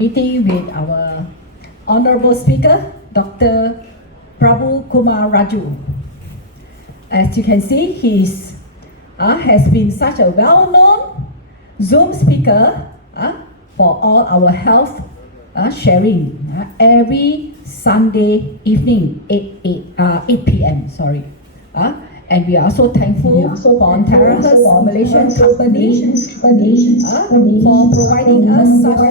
meeting with our honorable speaker, Dr. Prabhu Kumar Raju. As you can see, he has been such a well-known Zoom speaker for all our health sharing every Sunday evening, 8 p.m. And we are so thankful for Terahertz Malaysian company for providing us such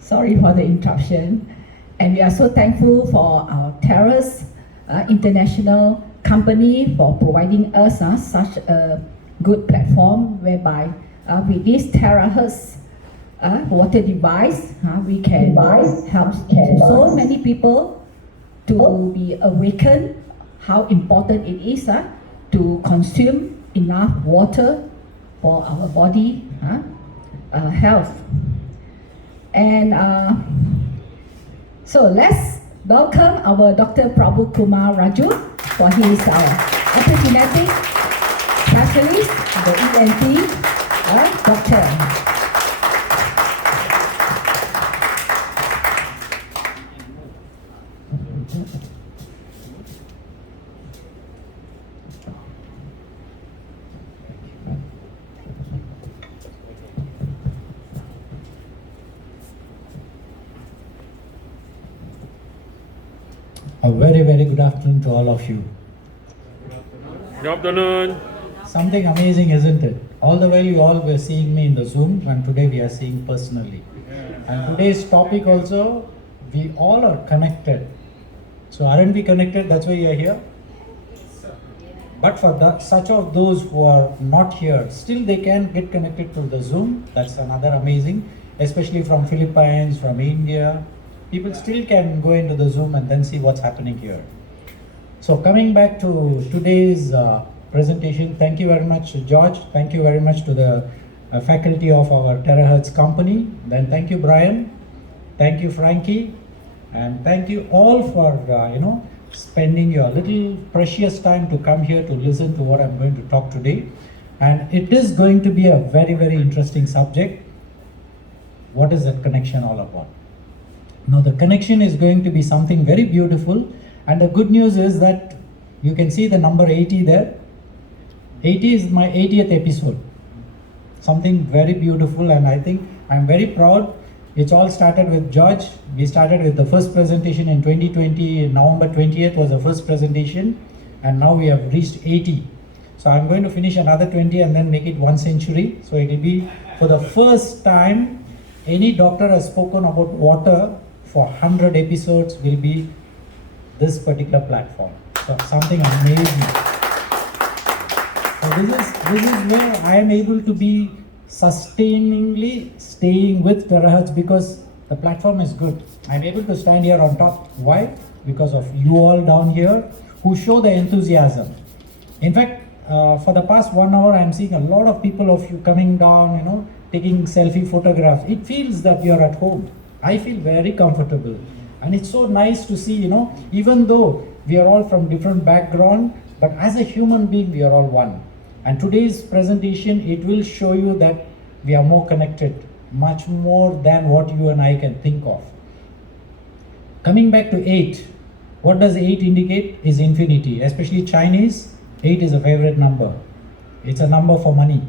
sorry for the interruption. And we are so thankful for our Terahertz International company for providing us such a good platform whereby with this terahertz water device, we can help so many people to be awakened how important it is to consume enough water for our body health. And so let's welcome our Dr. Prabhu Kumar Raju for his epigenetic specialist, the ENT doctor. A very, very good afternoon to all of you. Good afternoon. Something amazing, isn't it? All the while you all were seeing me in the Zoom, and today we are seeing personally. And today's topic also, we all are connected. So aren't we connected? That's why you are here. But for such of those who are not here, still they can get connected to the Zoom. That's another amazing, especially from Philippines, from India. People still can go into the Zoom and then see what's happening here. So coming back to today's presentation, thank you very much, George. Thank you very much to the faculty of our Terahertz company. Then thank you, Brian. Thank you, Frankie. And thank you all for spending your little precious time to come here to listen to what I'm going to talk today. And it is going to be a very, very interesting subject. What is that connection all about? Now the connection is going to be something very beautiful, and the good news is that you can see the number 80 there. 80 is my 80th episode. Something very beautiful, and I think I'm very proud. It's all started with George. We started with the first presentation in 2020, November 20th was the first presentation, and now we have reached 80. So I'm going to finish another 20 and then make it 1 century. So it will be for the first time any doctor has spoken about water for 100 episodes will be this particular platform. So something amazing. So this is where I am able to be sustainingly staying with Terahertz because the platform is good. I'm able to stand here on top. Why? Because of you all down here who show the enthusiasm. In fact, for the past 1 hour, I'm seeing a lot of people of you coming down, taking selfie photographs. It feels that you're at home. I feel very comfortable, and it's so nice to see, even though we are all from different background, but as a human being, we are all one. And today's presentation, it will show you that we are more connected, much more than what you and I can think of. Coming back to 8, what does 8 indicate? Is infinity, especially Chinese. 8 is a favorite number. It's a number for money.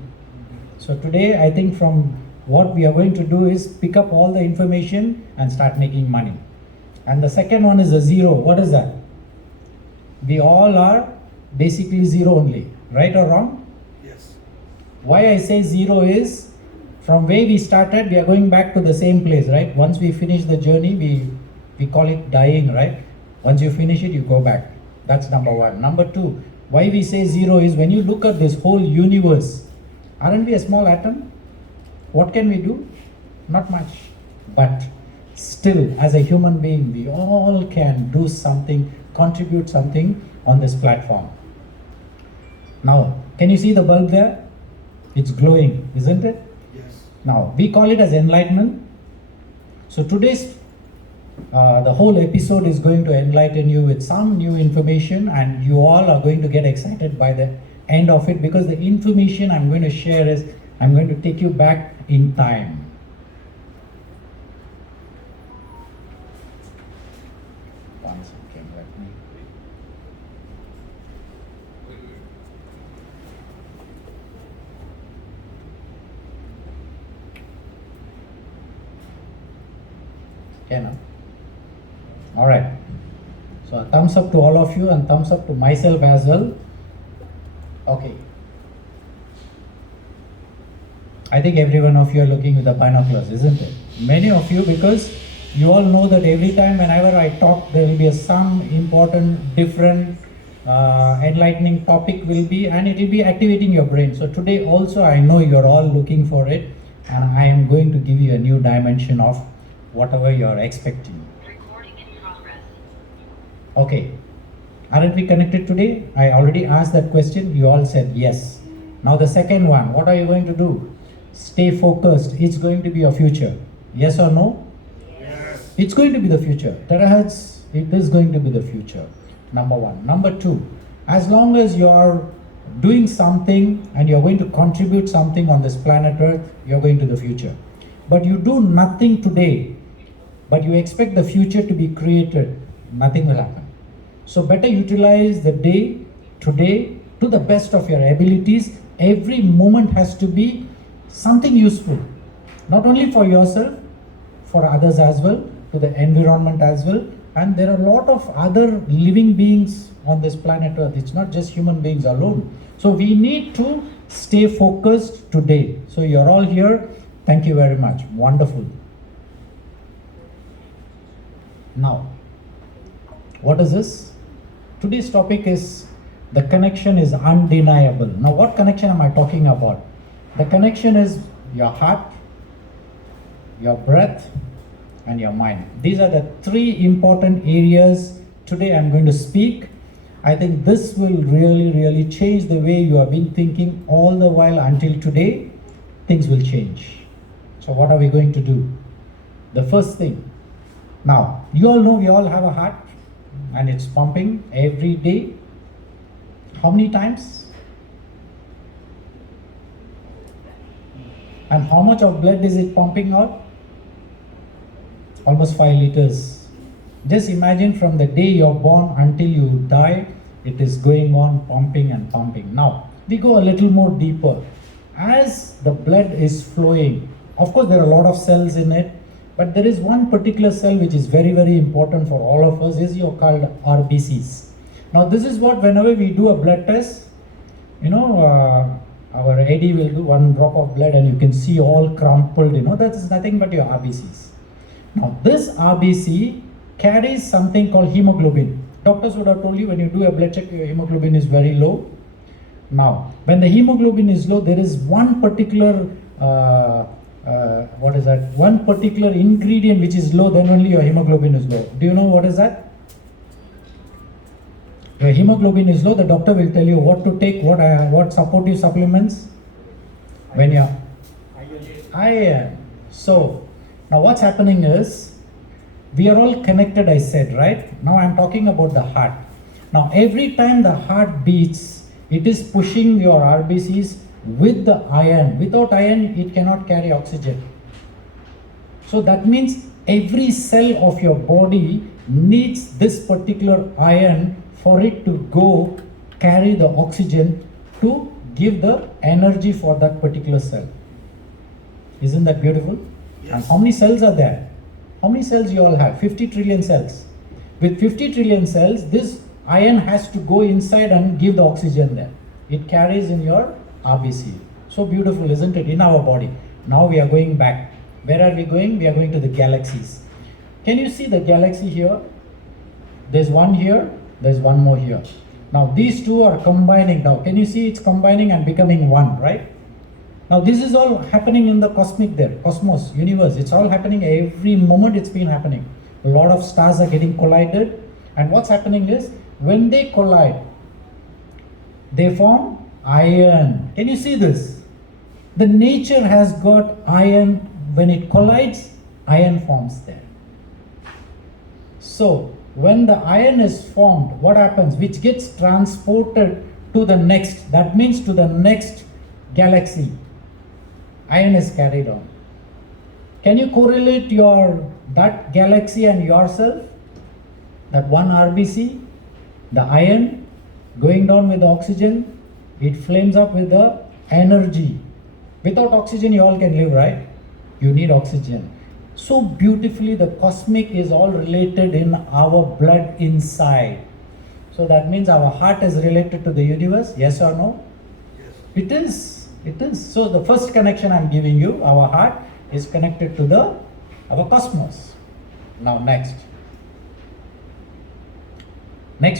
So today, I think from what we are going to do is pick up all the information and start making money. And the second one is a 0. What is that? We all are basically 0 only, right or wrong? Yes. Why I say 0 is, from where we started, we are going back to the same place, right? Once we finish the journey, we call it dying, right? Once you finish it, you go back. That's number 1. Number 2, why we say 0 is when you look at this whole universe, aren't we a small atom? What can we do? Not much. But still, as a human being, we all can do something, contribute something on this platform. Now, can you see the bulb there? It's glowing, isn't it? Yes. Now, we call it as enlightenment. So today's The whole episode is going to enlighten you with some new information, and you all are going to get excited by the end of it, because the information I'm going to share is, I'm going to take you back in time. One second, let me. Okay, now. All right. So a thumbs up to all of you and thumbs up to myself as well. Okay. I think every one of you are looking with the binoculars, isn't it? Many of you, because you all know that every time whenever I talk, there will be some important, different, enlightening topic will be, and it will be activating your brain. So today also I know you're all looking for it, and I am going to give you a new dimension of whatever you're expecting. Recording in progress. Okay. Aren't we connected today? I already asked that question. You all said yes. Now the second one, what are you going to do? Stay focused. It's going to be your future. Yes or no? Yes. It's going to be the future. It is going to be the future. Number one. Number two, as long as you're doing something and you're going to contribute something on this planet Earth, you're going to the future. But you do nothing today, but you expect the future to be created, nothing will happen. So better utilize the day today to the best of your abilities. Every moment has to be something useful, not only for yourself, for others as well, to the environment as well. And there are a lot of other living beings on this planet Earth. It's not just human beings alone. So we need to stay focused today. So you're all here. Thank you very much. Wonderful. Now, what is this? Today's topic is the connection is undeniable. Now, what connection am I talking about? The connection is your heart, your breath, and your mind. These are the three important areas today I'm going to speak. I think this will really, really change the way you have been thinking all the while until today. Things will change. So what are we going to do? The first thing. Now, you all know we all have a heart and it's pumping every day. How many times? And how much of blood is it pumping out? Almost 5 liters. Just imagine from the day you're born until you die, it is going on pumping and pumping. Now, we go a little more deeper. As the blood is flowing, of course there are a lot of cells in it, but there is one particular cell which is very, very important for all of us, is called RBCs. Now this is what, whenever we do a blood test, our AD will do one drop of blood and you can see all crumpled, that is nothing but your RBCs. Now this RBC carries something called hemoglobin. Doctors would have told you when you do a blood check, your hemoglobin is very low. Now, when the hemoglobin is low, there is one particular, one particular ingredient which is low, then only your hemoglobin is low. Do you know what is that? Your hemoglobin is low, the doctor will tell you what to take, what supportive supplements. When you're iron. So, now what's happening is, we are all connected, I said, right? Now I'm talking about the heart. Now every time the heart beats, it is pushing your RBCs with the iron. Without iron, it cannot carry oxygen. So that means every cell of your body needs this particular iron for it to go carry the oxygen to give the energy for that particular cell. Isn't that beautiful? Yes. And how many cells are there? How many cells you all have? 50 trillion cells. With 50 trillion cells, this iron has to go inside and give the oxygen there. It carries in your RBC. So beautiful, isn't it? In our body. Now we are going back. Where are we going? We are going to the galaxies. Can you see the galaxy here? There's one here, there's one more here. Now these two are combining now. Can you see it's combining and becoming one, right? Now this is all happening in the cosmos, universe. It's all happening every moment, it's been happening. A lot of stars are getting collided. And what's happening is, when they collide, they form iron. Can you see this? The nature has got iron. When it collides, iron forms there. So when the iron is formed, what happens? Which gets transported to to the next. That means to the next galaxy. Ion is carried on. Can you correlate that galaxy and yourself? That one RBC, the ion going down with the oxygen, it flames up with the energy. Without oxygen you all can live, right? You need oxygen. So beautifully the cosmic is all related in our blood inside. So that means our heart is related to the universe, yes or no? Yes. It is. So the first connection I'm giving you, our heart is connected to our cosmos. Now next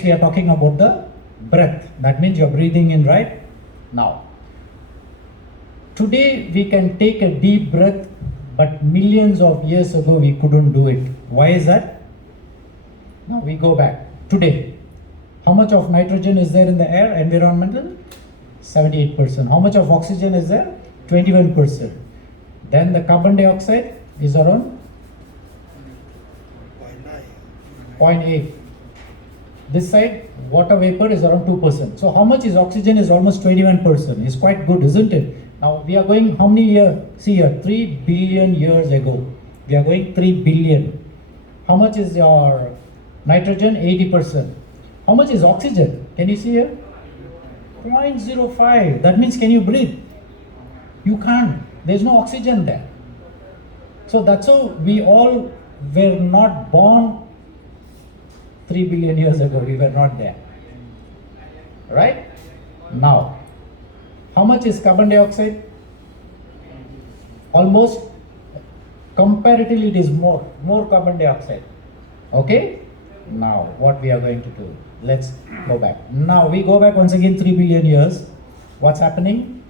we are talking about the breath. That means you're breathing in, right? Now, today we can take a deep breath, but millions of years ago we couldn't do it. Why is that? Now we go back. Today, how much of nitrogen is there in the air, environmental? 78%. How much of oxygen is there? 21%. Then the carbon dioxide is around 0.8. This side, water vapor is around 2%. So how much is oxygen? Is almost 21%. It's quite good, isn't it? Now we are going how many years? See here, 3 billion years ago. We are going 3 billion. How much is your nitrogen? 80%. How much is oxygen? Can you see here? 0.05. That means can you breathe? You can't. There's no oxygen there. So that's how we all were not born 3 billion years ago. We were not there. Right? Now, how much is carbon dioxide? Almost, comparatively it is more carbon dioxide. Okay? Now, what we are going to do? Let's go back. Now, we go back once again 3 billion years. What's happening?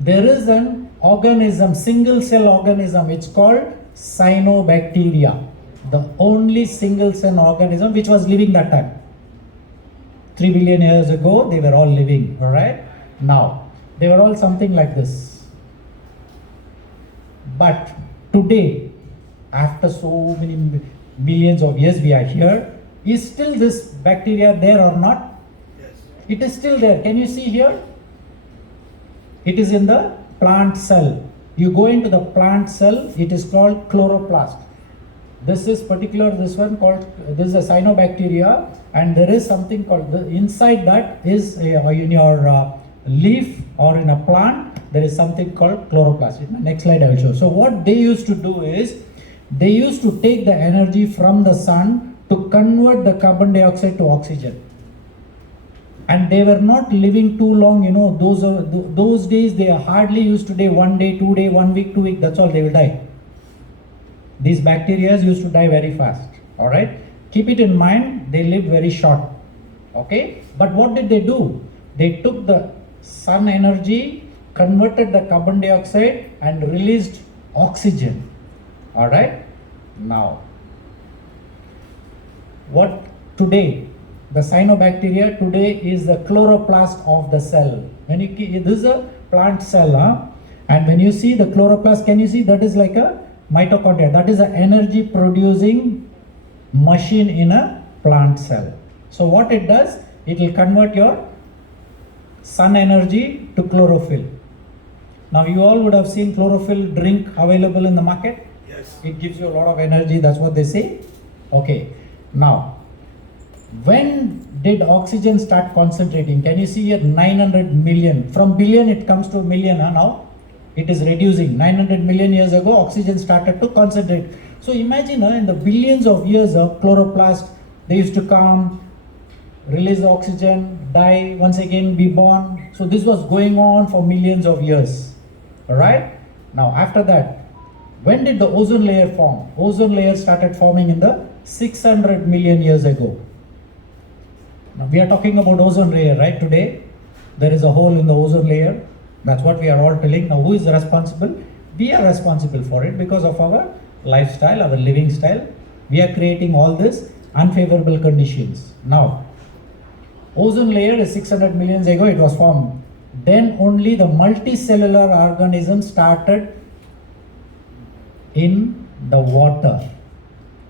There is an organism, single cell organism. It's called cyanobacteria. The only single cell organism which was living that time. 3 billion years ago, they were all living, alright? Now, they were all something like this. But today, after so many millions of years we are here, is still this bacteria there or not? Yes. It is still there. Can you see here? It is in the plant cell. You go into the plant cell, it is called chloroplast. This is this one called, this is a cyanobacteria, and there is something called, inside that is in your leaf or in a plant, there is something called chloroplast. In the next slide I will show. So what they used to do is, they used to take the energy from the sun to convert the carbon dioxide to oxygen. And they were not living too long, those days they hardly used to die 1 day, 2 day, 1 week, 2 weeks, that's all, they will die. These bacteria used to die very fast, alright? Keep it in mind, they lived very short, okay? But what did they do? They took the sun energy, converted the carbon dioxide and released oxygen, alright? Now, what today, the cyanobacteria today is the chloroplast of the cell. When you, this is a plant cell, and when you see the chloroplast, can you see that is like a mitochondria? That is an energy producing machine in a plant cell. So what it does, it will convert your sun energy to chlorophyll. Now you all would have seen chlorophyll drink available in the market. Yes. It gives you a lot of energy, that's what they say. Okay. Now, when did oxygen start concentrating? Can you see here 900 million? From billion it comes to million now. It is reducing. 900 million years ago, oxygen started to concentrate. So imagine in the billions of years of chloroplast, they used to come, release the oxygen, die, once again be born. So this was going on for millions of years. Alright? Now after that, when did the ozone layer form? Ozone layer started forming in the 600 million years ago. Now we are talking about ozone layer, right? Today, there is a hole in the ozone layer. That's what we are all telling. Now who is responsible? We are responsible for it because of our lifestyle, our living style. We are creating all this unfavorable conditions. Now, ozone layer is 600 million years ago, it was formed. Then only the multicellular organisms started in the water.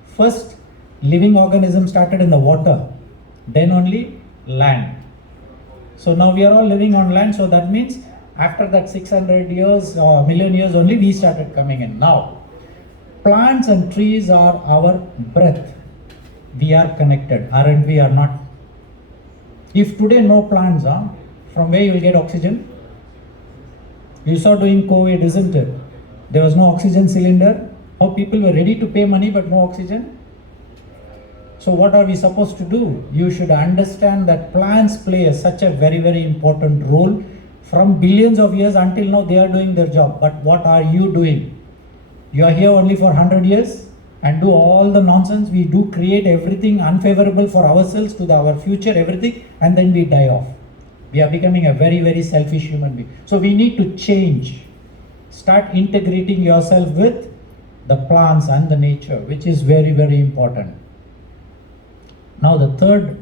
First, living organisms started in the water, then only land. So now we are all living on land, so that means after that 600 years or million years only we started coming in. Now, plants and trees are our breath. We are connected, aren't we or not? If today no plants, from where you will get oxygen? You saw during COVID, isn't it? There was no oxygen cylinder. How people were ready to pay money but no oxygen. So what are we supposed to do? You should understand that plants play such a very, very important role. From billions of years until now they are doing their job. But what are you doing? You are here only for 100 years and do all the nonsense. We do create everything unfavorable for ourselves, to our future, everything, and then we die off. We are becoming a very, very selfish human being. So we need to change. Start integrating yourself with the plants and the nature, which is very, very important. Now the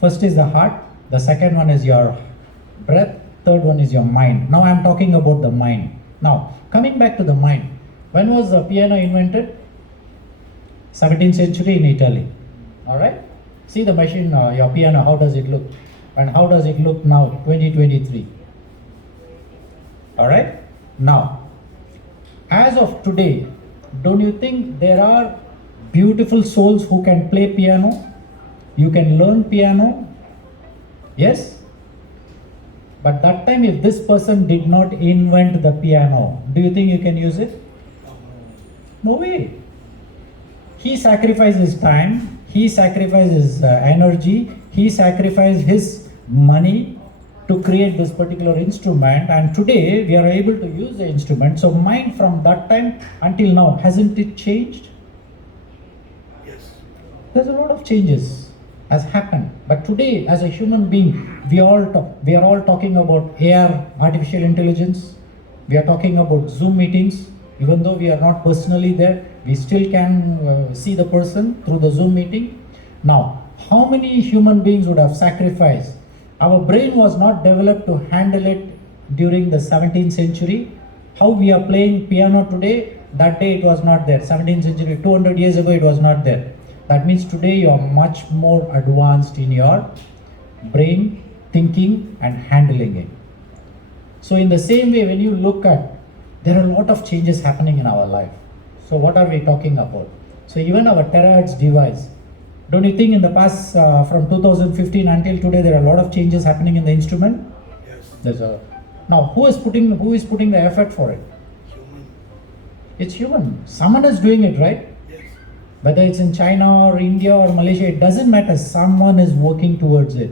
first is the heart, the second one is your breath, third one is your mind. Now I am talking about the mind. Now, coming back to the mind, when was the piano invented? 17th century in Italy. Alright? See the machine, your piano, how does it look? And how does it look now, 2023? Alright? Now, as of today, don't you think there are beautiful souls who can play piano? You can learn piano? Yes? But that time, if this person did not invent the piano, do you think you can use it? No way. He sacrificed his time, he sacrificed his energy, he sacrificed his money to create this particular instrument, and today we are able to use the instrument. So mind from that time until now, hasn't it changed? Yes. There's a lot of changes has happened. But today, as a human being, we are all talking about AR, artificial intelligence. We are talking about Zoom meetings. Even though we are not personally there, we still can see the person through the Zoom meeting. Now, how many human beings would have sacrificed? Our brain was not developed to handle it during the 17th century. How we are playing piano today, that day it was not there. 17th century, 200 years ago it was not there. That means today you are much more advanced in your brain, thinking and handling it. So in the same way, when you look at, there are a lot of changes happening in our life. So what are we talking about? So even our terahertz device, don't you think in the past, from 2015 until today, there are a lot of changes happening in the instrument? Yes. Now who is putting the effort for it? Human. It's human. Someone is doing it, right? Yes. Whether it's in China or India or Malaysia, it doesn't matter. Someone is working towards it.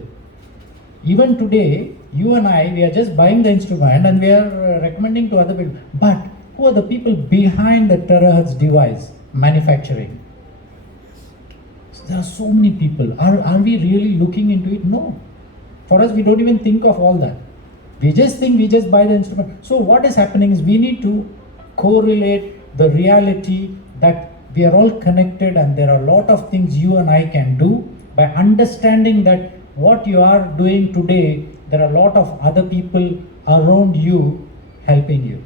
Even today, you and I, we are just buying the instrument and we are recommending to other people. But who are the people behind the terahertz device manufacturing? So there are so many people. Are we really looking into it? No. For us, we don't even think of all that. We just think we just buy the instrument. So what is happening is we need to correlate the reality that we are all connected, and there are a lot of things you and I can do by understanding that what you are doing today, there are a lot of other people around you helping you.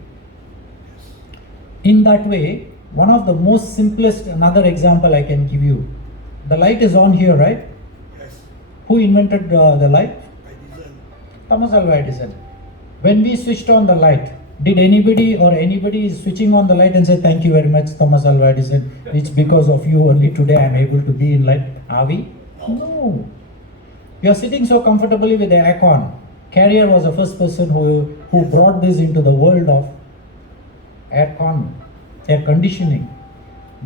In that way, one of the most simplest, another example I can give you. The light is on here, right? Yes. Who invented the light? I designed. Thomas Alva Edison. When we switched on the light, did anybody is switching on the light and say, thank you very much, Thomas Alva Edison, it's because of you only today I am able to be in light? Are we? No. You are sitting so comfortably with the aircon. Carrier was the first person who brought this into the world of aircon, air conditioning.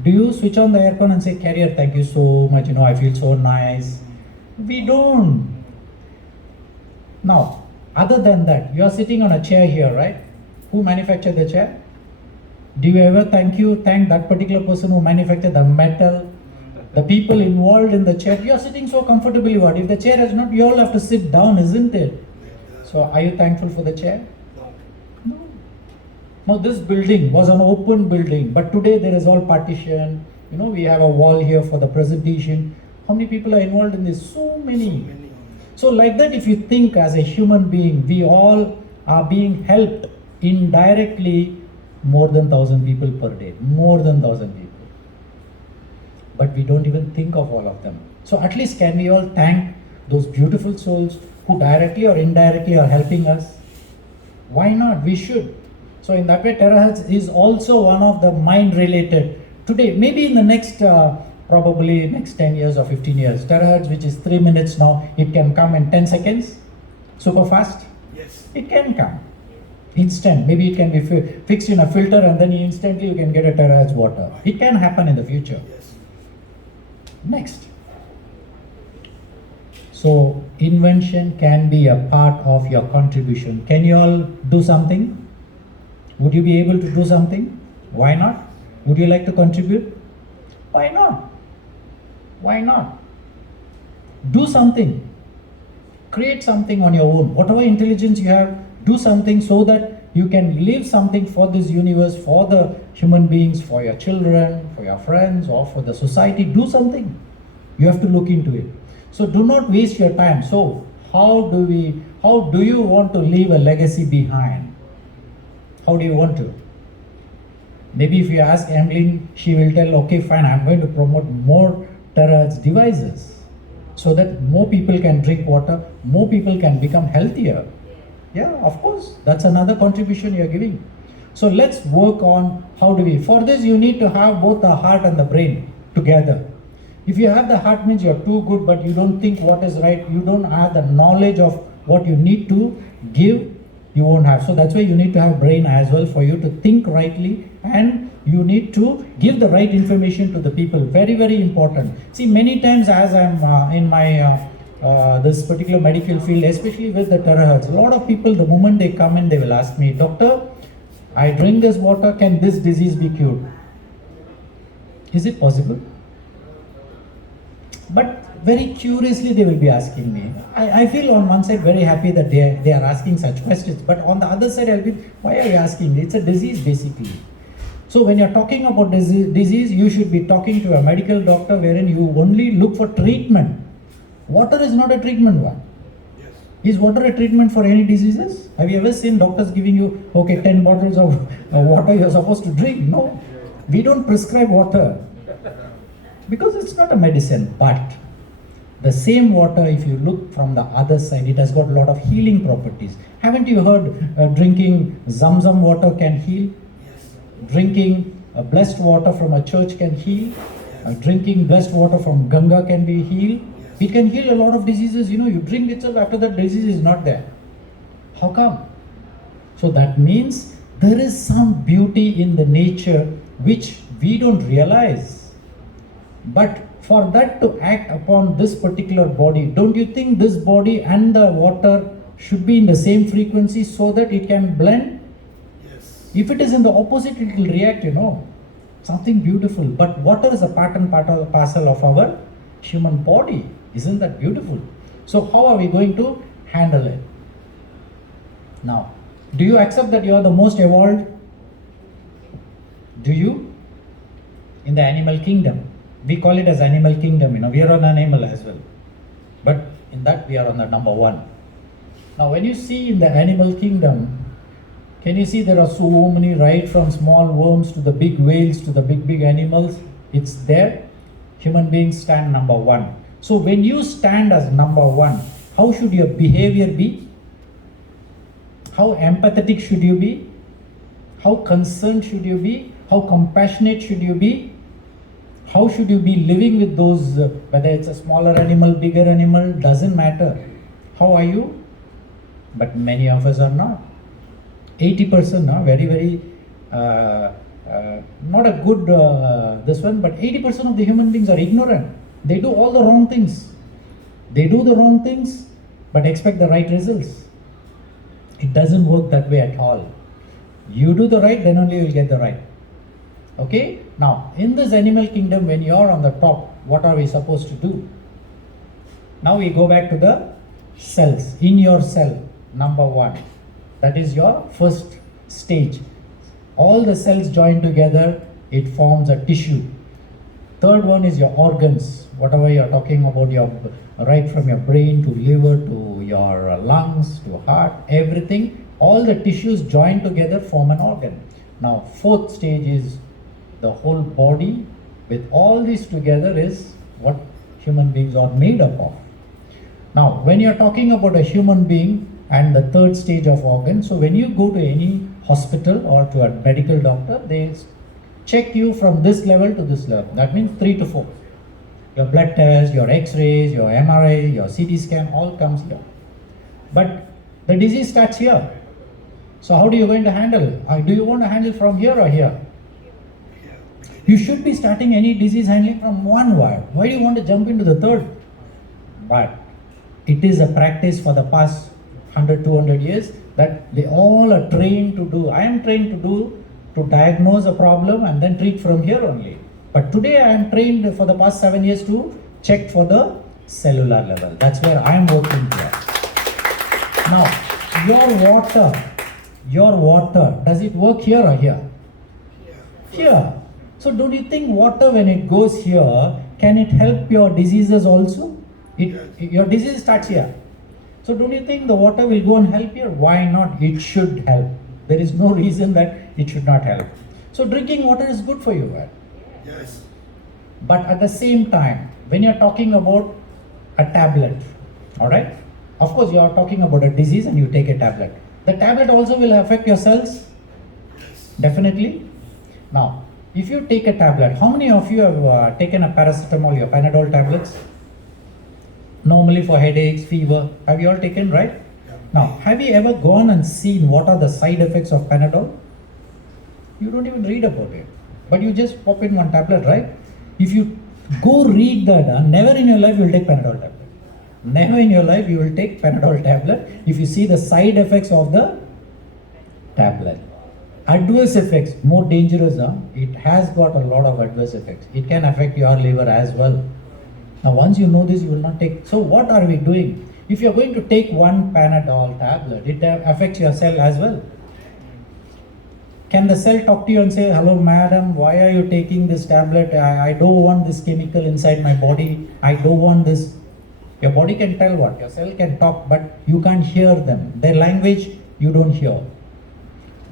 Do you switch on the aircon and say, Carrier, thank you so much, I feel so nice? We don't. Now, other than that, you are sitting on a chair here, right? Who manufactured the chair? Do you ever thank that particular person who manufactured the metal, the people involved in the chair? You are sitting so comfortably. What if the chair is not? You all have to sit down, isn't it? So are you thankful for the chair? No. Now this building was an open building, but today there is all partition. We have a wall here for the presentation. How many people are involved in this? So many. So like that, if you think as a human being, we all are being helped indirectly more than 1,000 people per day. More than 1,000 people. But we don't even think of all of them. So at least can we all thank those beautiful souls who directly or indirectly are helping us? Why not? We should. So in that way, terahertz is also one of the mind related. Today, maybe in the next, probably next 10 years or 15 years, terahertz, which is 3 minutes now, it can come in 10 seconds, super fast. Yes. It can come. Instant. Maybe it can be fixed in a filter and then instantly you can get a terahertz water. It can happen in the future. Yes. Next. So invention can be a part of your contribution. Can you all do something? Would you be able to do something? Why not? Would you like to contribute? Why not? Why not? Do something. Create something on your own. Whatever intelligence you have, do something so that you can leave something for this universe, for the human beings, for your children, for your friends, or for the society. Do something. You have to look into it. So do not waste your time. So how do you want to leave a legacy behind? How do you want to? Maybe if you ask Emmeline, she will tell, okay, fine, I'm going to promote more terahertz devices so that more people can drink water, more people can become healthier. Yeah, of course, that's another contribution you're giving. So let's work on how do we. For this, you need to have both the heart and the brain together. If you have the heart, means you're too good, but you don't think what is right, you don't have the knowledge of what you need to give, you won't have. So that's why you need to have brain as well for you to think rightly, and you need to give the right information to the people. Very, very important. See, many times as I'm in my this particular medical field, especially with the terahertz, a lot of people, the moment they come in, they will ask me, doctor, I drink this water, can this disease be cured? Is it possible? But very curiously they will be asking me. I feel on one side very happy that they are asking such questions, but on the other side I'll be, why are you asking? It's a disease basically. So when you're talking about disease, you should be talking to a medical doctor wherein you only look for treatment. Water is not a treatment one. Yes. Is water a treatment for any diseases? Have you ever seen doctors giving you, okay, 10 bottles of water you're supposed to drink? No. We don't prescribe water because it's not a medicine. But the same water, if you look from the other side, it has got a lot of healing properties. Haven't you heard drinking Zamzam water can heal? Yes. Drinking blessed water from a church can heal. Drinking blessed water from Ganga can be healed. It can heal a lot of diseases. You know, you drink itself, after that disease is not there. How come? So that means there is some beauty in the nature which we don't realize. But for that to act upon this particular body, don't you think this body and the water should be in the same frequency so that it can blend? Yes. If it is in the opposite, it will react, you know. Something beautiful. But water is a part and parcel of our human body. Isn't that beautiful? So how are we going to handle it? Now, do you accept that you are the most evolved? Do you? In the animal kingdom. We call it as animal kingdom, you know, we are an animal as well. But in that we are on the number one. Now when you see in the animal kingdom, can you see there are so many, right from small worms to the big whales to the big animals? It's there. Human beings stand number one. So when you stand as number one, how should your behavior be? How empathetic should you be? How concerned should you be? How compassionate should you be? How should you be living with those, whether it's a smaller animal, bigger animal, doesn't matter. How are you? But many of us are not. 80% are very, not a good this one, but 80% of the human beings are ignorant. They do all the wrong things. They do the wrong things, but expect the right results. It doesn't work that way at all. You do the right, then only you will get the right. Okay? Now, in this animal kingdom, when you are on the top, what are we supposed to do? Now we go back to the cells. In your cell, number one. That is your first stage. All the cells join together, it forms a tissue. Third one is your organs. Whatever you are talking about, your right from your brain to liver to your lungs to heart, everything, all the tissues join together form an organ. Now, fourth stage is the whole body. With all this together is what human beings are made up of. Now, when you're talking about a human being and the third stage of organ, so when you go to any hospital or to a medical doctor, they check you from this level to this level. That means 3 to 4. Your blood test, your x-rays, your MRI, your CT scan, all comes here. But the disease starts here. So how do you going to handle? Do you want to handle from here or here? You should be starting any disease handling from one wire. Why do you want to jump into the third? But it is a practice for the past 100, 200 years that they all are trained to do. I am trained to do, to diagnose a problem and then treat from here only. But today I am trained for the past 7 years to check for the cellular level. That's where I am working here. Now, your water, does it work here or here? Here. So don't you think water, when it goes here, can it help your diseases also? Your disease starts here. So don't you think the water will go and help here? Why not? It should help. There is no reason that it should not help. So drinking water is good for you, right? Yes. But at the same time, when you're talking about a tablet, all right? Of course, you are talking about a disease and you take a tablet. The tablet also will affect your cells? Yes. Definitely. Now, if you take a tablet, how many of you have taken a paracetamol, your Panadol tablets? Normally for headaches, fever. Have you all taken, right? Yeah. Now, have you ever gone and seen what are the side effects of Panadol? You don't even read about it. But you just pop in one tablet, right? If you go read that, never in your life you will take Panadol tablet. Never in your life you will take Panadol tablet if you see the side effects of the tablet. Adverse effects, more dangerous, it has got a lot of adverse effects. It can affect your liver as well. Now once you know this, you will not take. So what are we doing? If you are going to take one Panadol tablet, it affects your cell as well. Can the cell talk to you and say, hello madam, why are you taking this tablet? I don't want this chemical inside my body. I don't want this. Your body can tell what? Your cell can talk, but you can't hear them. Their language, you don't hear.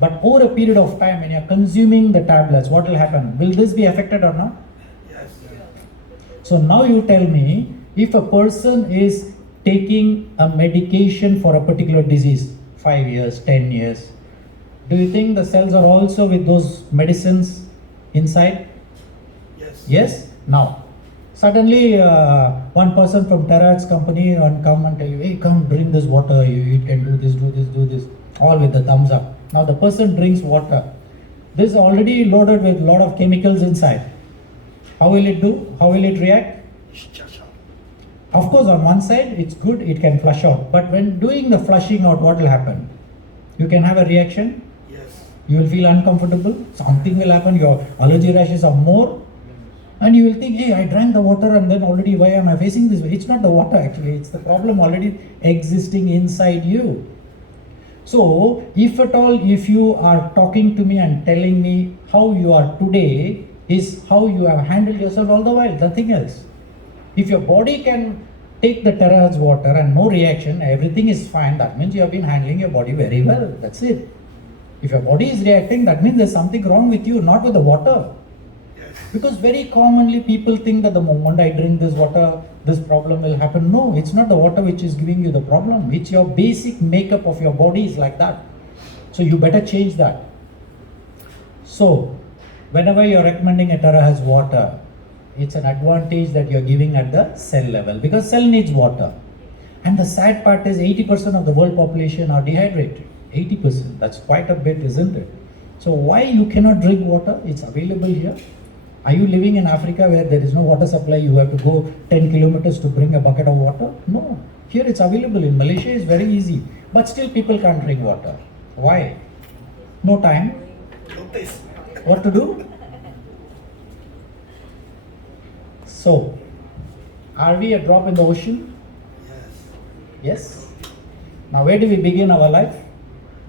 But over a period of time, when you're consuming the tablets, what will happen? Will this be affected or not? Yes. So now you tell me, if a person is taking a medication for a particular disease, 5 years, 10 years, do you think the cells are also with those medicines inside? Yes. Yes? Now, suddenly one person from Terax company come and tell you, hey, come drink this water, you can do this, all with the thumbs up. Now the person drinks water. This is already loaded with a lot of chemicals inside. How will it do? How will it react? Of course, on one side, it's good, it can flush out. But when doing the flushing out, what will happen? You can have a reaction. Yes. You will feel uncomfortable. Something will happen. Your allergy rashes are more. And you will think, hey, I drank the water and then already why am I facing this way? It's not the water actually. It's the problem already existing inside you. So, if at all, if you are talking to me and telling me how you are today is how you have handled yourself all the while, nothing else. If your body can take the terahertz water and no reaction, everything is fine, that means you have been handling your body very well. That's it. If your body is reacting, that means there's something wrong with you, not with the water. Yes. Because very commonly people think that the moment I drink this water, this problem will happen. No, it's not the water which is giving you the problem. It's your basic makeup of your body is like that. So you better change that. So, whenever you're recommending a terahertz water, it's an advantage that you're giving at the cell level because cell needs water. And the sad part is 80% of the world population are dehydrated. 80%. That's quite a bit, isn't it? So why you cannot drink water? It's available here. Are you living in Africa where there is no water supply? You have to go 10 kilometers to bring a bucket of water? No. Here it's available. In Malaysia it's very easy. But still people can't drink water. Why? No time. No taste. What to do? So, are we a drop in the ocean? Yes. Yes. Now where do we begin our life?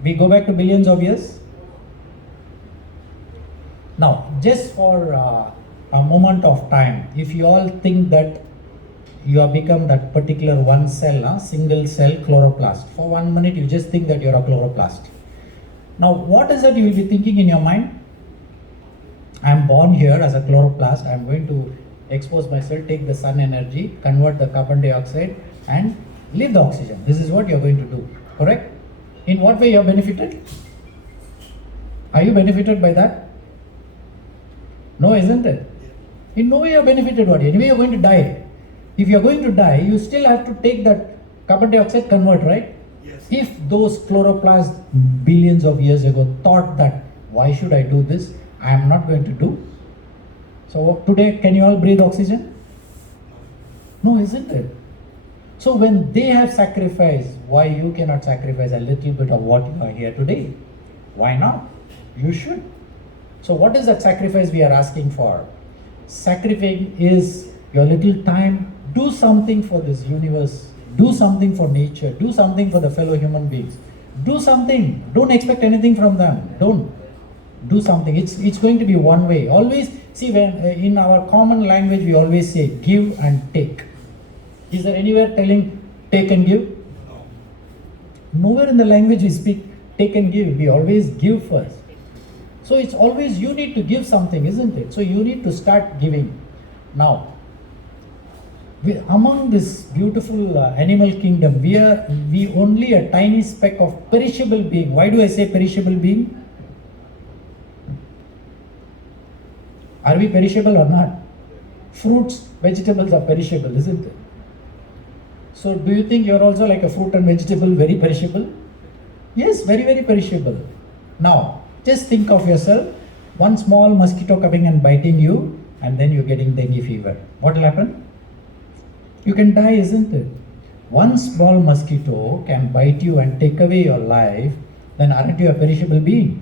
We go back to billions of years. Now, just for a moment of time, if you all think that you have become that particular one cell, single cell chloroplast, for 1 minute you just think that you're a chloroplast. Now, what is that you will be thinking in your mind? I am born here as a chloroplast, I am going to expose myself, take the sun energy, convert the carbon dioxide and Leave the oxygen. This is what you're going to do. Correct? In what way you're benefited? Are you benefited by that? No, isn't it? In no way you're benefited by it. Anyway, you're going to die. If you're going to die, you still have to take that carbon dioxide, convert, right? Yes. If those chloroplasts billions of years ago thought that, why should I do this? I am not going to do. So today, can you all breathe oxygen? No, isn't it? So when they have sacrificed, why you cannot sacrifice a little bit of what you are here today? Why not? You should. So what is that sacrifice we are asking for? Sacrificing is your little time. Do something for this universe. Do something for nature. Do something for the fellow human beings. Do something. Don't expect anything from them. Don't. Do something. It's going to be one way. Always, see, when in our common language we always say give and take. Is there anywhere telling take and give? No. Nowhere in the language we speak take and give. We always give first. So it's always you need to give something, isn't it? So you need to start giving. Now, among this beautiful animal kingdom, we only a tiny speck of perishable being. Why do I say perishable being? Are we perishable or not? Fruits, vegetables are perishable, isn't it? So do you think you're also like a fruit and vegetable, very perishable? Yes, very, very perishable. Now, just think of yourself, one small mosquito coming and biting you, and then you're getting dengue fever. What will happen? You can die, isn't it? One small mosquito can bite you and take away your life, then aren't you a perishable being?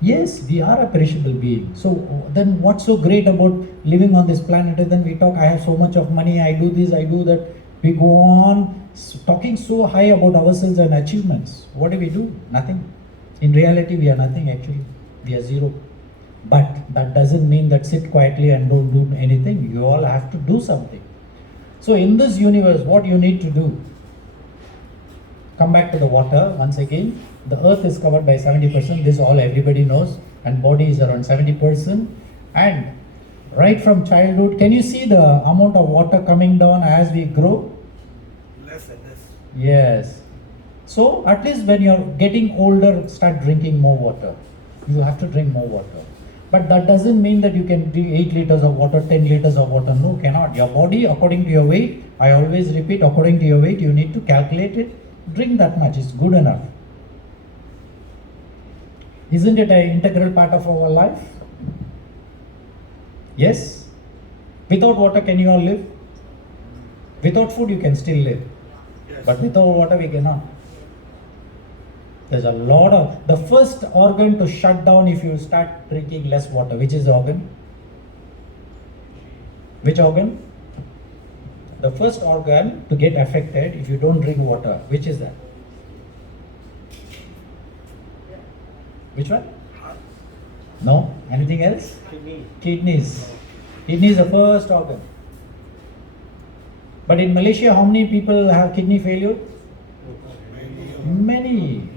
Yes, we are a perishable being. So then what's so great about living on this planet? And then we talk, I have so much of money, I do this, I do that. We go on talking so high about ourselves and achievements. What do? Nothing. In reality, we are nothing actually. We are zero. But that doesn't mean that sit quietly and don't do anything. You all have to do something. So in this universe, what you need to do? Come back to the water once again. The earth is covered by 70%. This all everybody knows. And body is around 70%. And right from childhood, can you see the amount of water coming down as we grow? Less and less. Yes. So at least when you're getting older, start drinking more water. You have to drink more water. But that doesn't mean that you can drink 8 liters of water, 10 liters of water. No, cannot. Your body, according to your weight, I always repeat, according to your weight, you need to calculate it. Drink that much. It's good enough. Isn't it an integral part of our life? Yes? Without water, can you all live? Without food, you can still live. Yes. But without water, we cannot. There's a lot of... The first organ to shut down if you start drinking less water, which is the organ? Which organ? The first organ to get affected if you don't drink water, which is that? Which one? No? Anything else? Kidneys. Kidney is the first organ. But in Malaysia, how many people have kidney failure? Many.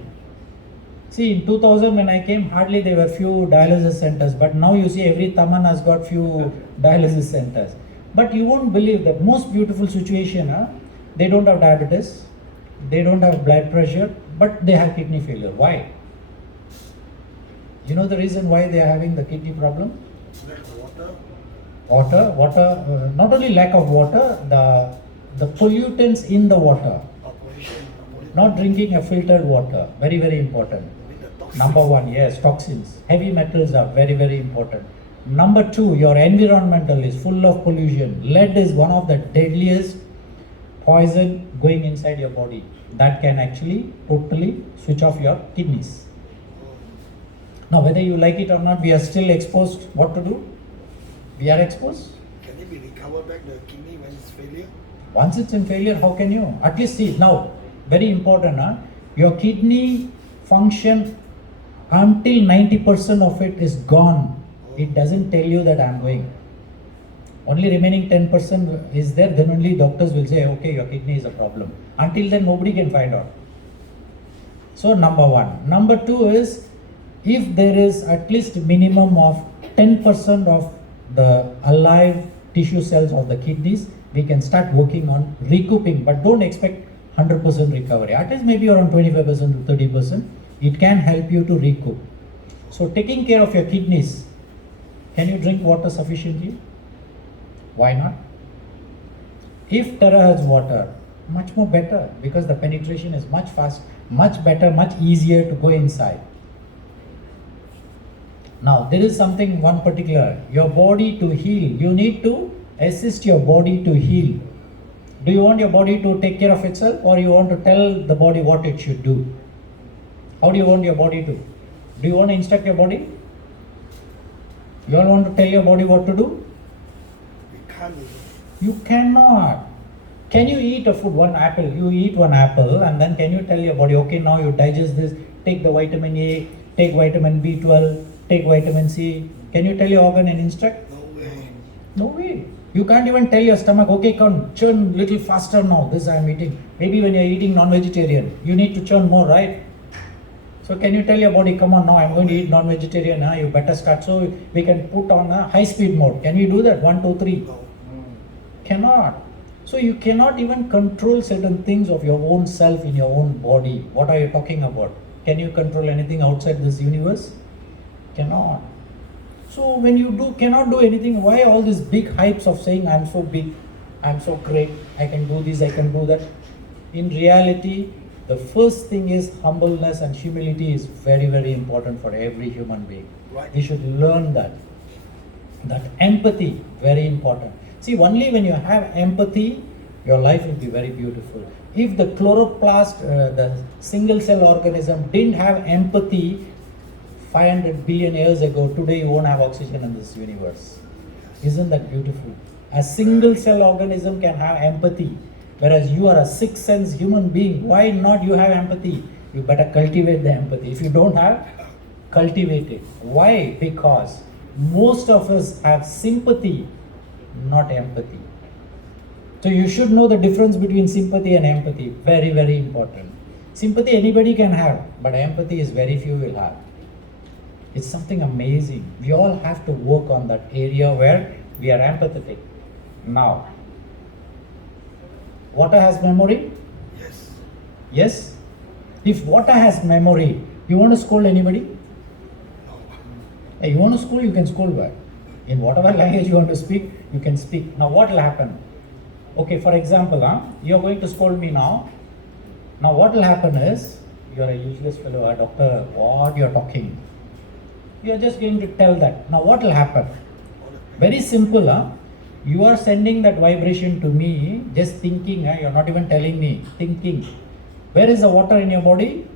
See, in 2000 when I came, hardly there were few dialysis centers. But now you see every Taman has got few dialysis centers. But you won't believe that most beautiful situation, they don't have diabetes, they don't have blood pressure, but they have kidney failure. Why? You know the reason why they are having the kidney problem? Lack of Water, not only lack of water, the pollutants in the water. pollution. Not drinking a filtered water, very, very important. With the toxins. Number one, yes, toxins. Heavy metals are very, very important. Number two, your environmental is full of pollution. Lead is one of the deadliest poison going inside your body. That can actually totally switch off your kidneys. Now, whether you like it or not, we are still exposed. What to do? We are exposed. Can it be recovered back the kidney when it's failure? Once it's in failure, how can you? At least see, now, very important, your kidney function until 90% of it is gone. It doesn't tell you that I'm going. Only remaining 10% is there, then only doctors will say, okay, your kidney is a problem. Until then, nobody can find out. So, number one. Number two is, if there is at least minimum of 10% of the alive tissue cells of the kidneys, we can start working on recouping, but don't expect 100% recovery. At least maybe around 25% to 30%. It can help you to recoup. So taking care of your kidneys, can you drink water sufficiently? Why not? If Terra has water, much more better, because the penetration is much fast, much better, much easier to go inside. Now there is something, one particular, your body to heal. You need to assist your body to heal. Do you want your body to take care of itself, or you want to tell the body what it should do? How do you want your body to? Do you want to instruct your body? You all want to tell your body what to do? We can't. You cannot. Can you eat a food, one apple? You eat one apple and then can you tell your body, okay, now you digest this, take the vitamin A, take vitamin B12, take vitamin C. Can you tell your organ and instruct? No way. No way. You can't even tell your stomach, okay, come churn little faster now, this I am eating. Maybe when you are eating non-vegetarian, you need to churn more, right? So can you tell your body, come on now, I am going to eat non-vegetarian, you better start. So we can put on a high-speed mode. Can you do that? 1, 2, 3. No. Cannot. So you cannot even control certain things of your own self in your own body. What are you talking about? Can you control anything outside this universe? Cannot. So when you cannot do anything, why all these big hypes of saying I am so big, I am so great, I can do this, I can do that? In reality, the first thing is humbleness, and humility is very, very important for every human being. Right. We should learn that. That empathy, very important. See, only when you have empathy, your life will be very beautiful. If the chloroplast, the single cell organism didn't have empathy 500 billion years ago, today you won't have oxygen in this universe. Isn't that beautiful? A single cell organism can have empathy, whereas you are a sixth sense human being. Why not you have empathy? You better cultivate the empathy. If you don't have, cultivate it. Why? Because most of us have sympathy, not empathy. So you should know the difference between sympathy and empathy. Very, very important. Sympathy anybody can have, but empathy is very few will have. It's something amazing. We all have to work on that area where we are empathetic. Now, water has memory? Yes. Yes? If water has memory, you want to scold anybody? No. Hey, you want to scold, you can scold back. In whatever language you want to speak, you can speak. Now what will happen? Okay, for example, you are going to scold me now. Now what will happen is, you are a useless fellow, doctor, what you are talking? You are just going to tell that. Now what will happen? Very simple. You are sending that vibration to me, just thinking, you are not even telling me, thinking. Where is the water in your body?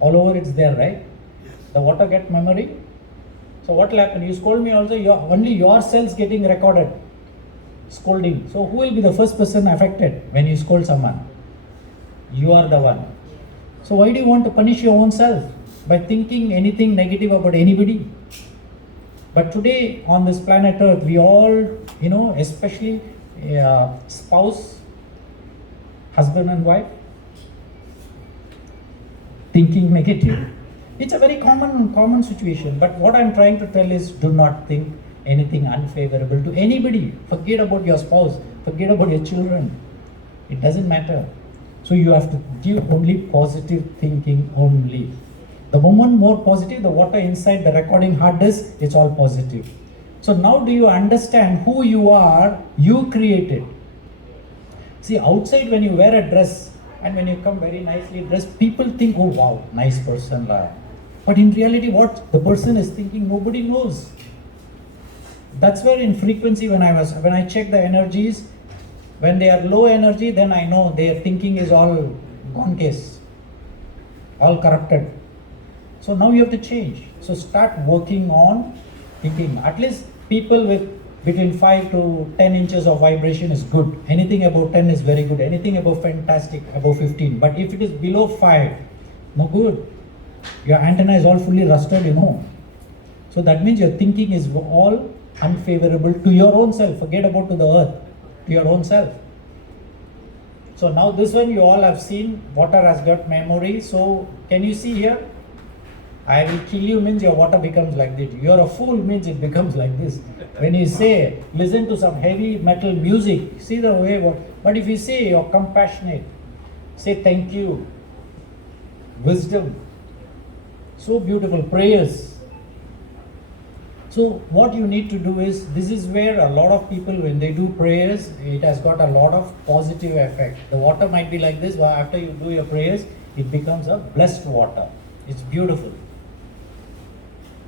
All over it's there, right? Yes. The water get memory. So what will happen? You scold me also, only your cells getting recorded. Scolding. So who will be the first person affected when you scold someone? You are the one. So why do you want to punish your own self? By thinking anything negative about anybody? But today on this planet Earth, we all, especially spouse, husband and wife, thinking negative. It's a very common situation. But what I'm trying to tell is, do not think anything unfavorable to anybody. Forget about your spouse. Forget about your children. It doesn't matter. So you have to give only positive thinking only. The moment more positive, the water inside the recording hard disk, it's all positive. So now do you understand who you are? You created. See, outside when you wear a dress and when you come very nicely dressed, people think, oh wow, nice person. But in reality, what the person is thinking, nobody knows. That's where in frequency, when I check the energies, when they are low energy, then I know their thinking is all gone case, all corrupted. So now you have to change. So start working on thinking. At least people with between 5 to 10 inches of vibration is good. Anything above 10 is very good. Anything above fantastic, above 15. But if it is below 5, no good. Your antenna is all fully rusted, So that means your thinking is all unfavorable to your own self. Forget about to the earth, to your own self. So now this one you all have seen, water has got memory. So can you see here? I will kill you means your water becomes like this. You're a fool means it becomes like this. When you say, listen to some heavy metal music, see the way what. But if you say you're compassionate, say thank you, wisdom, so beautiful, prayers. So what you need to do is, this is where a lot of people, when they do prayers, it has got a lot of positive effect. The water might be like this, but after you do your prayers, it becomes a blessed water. It's beautiful.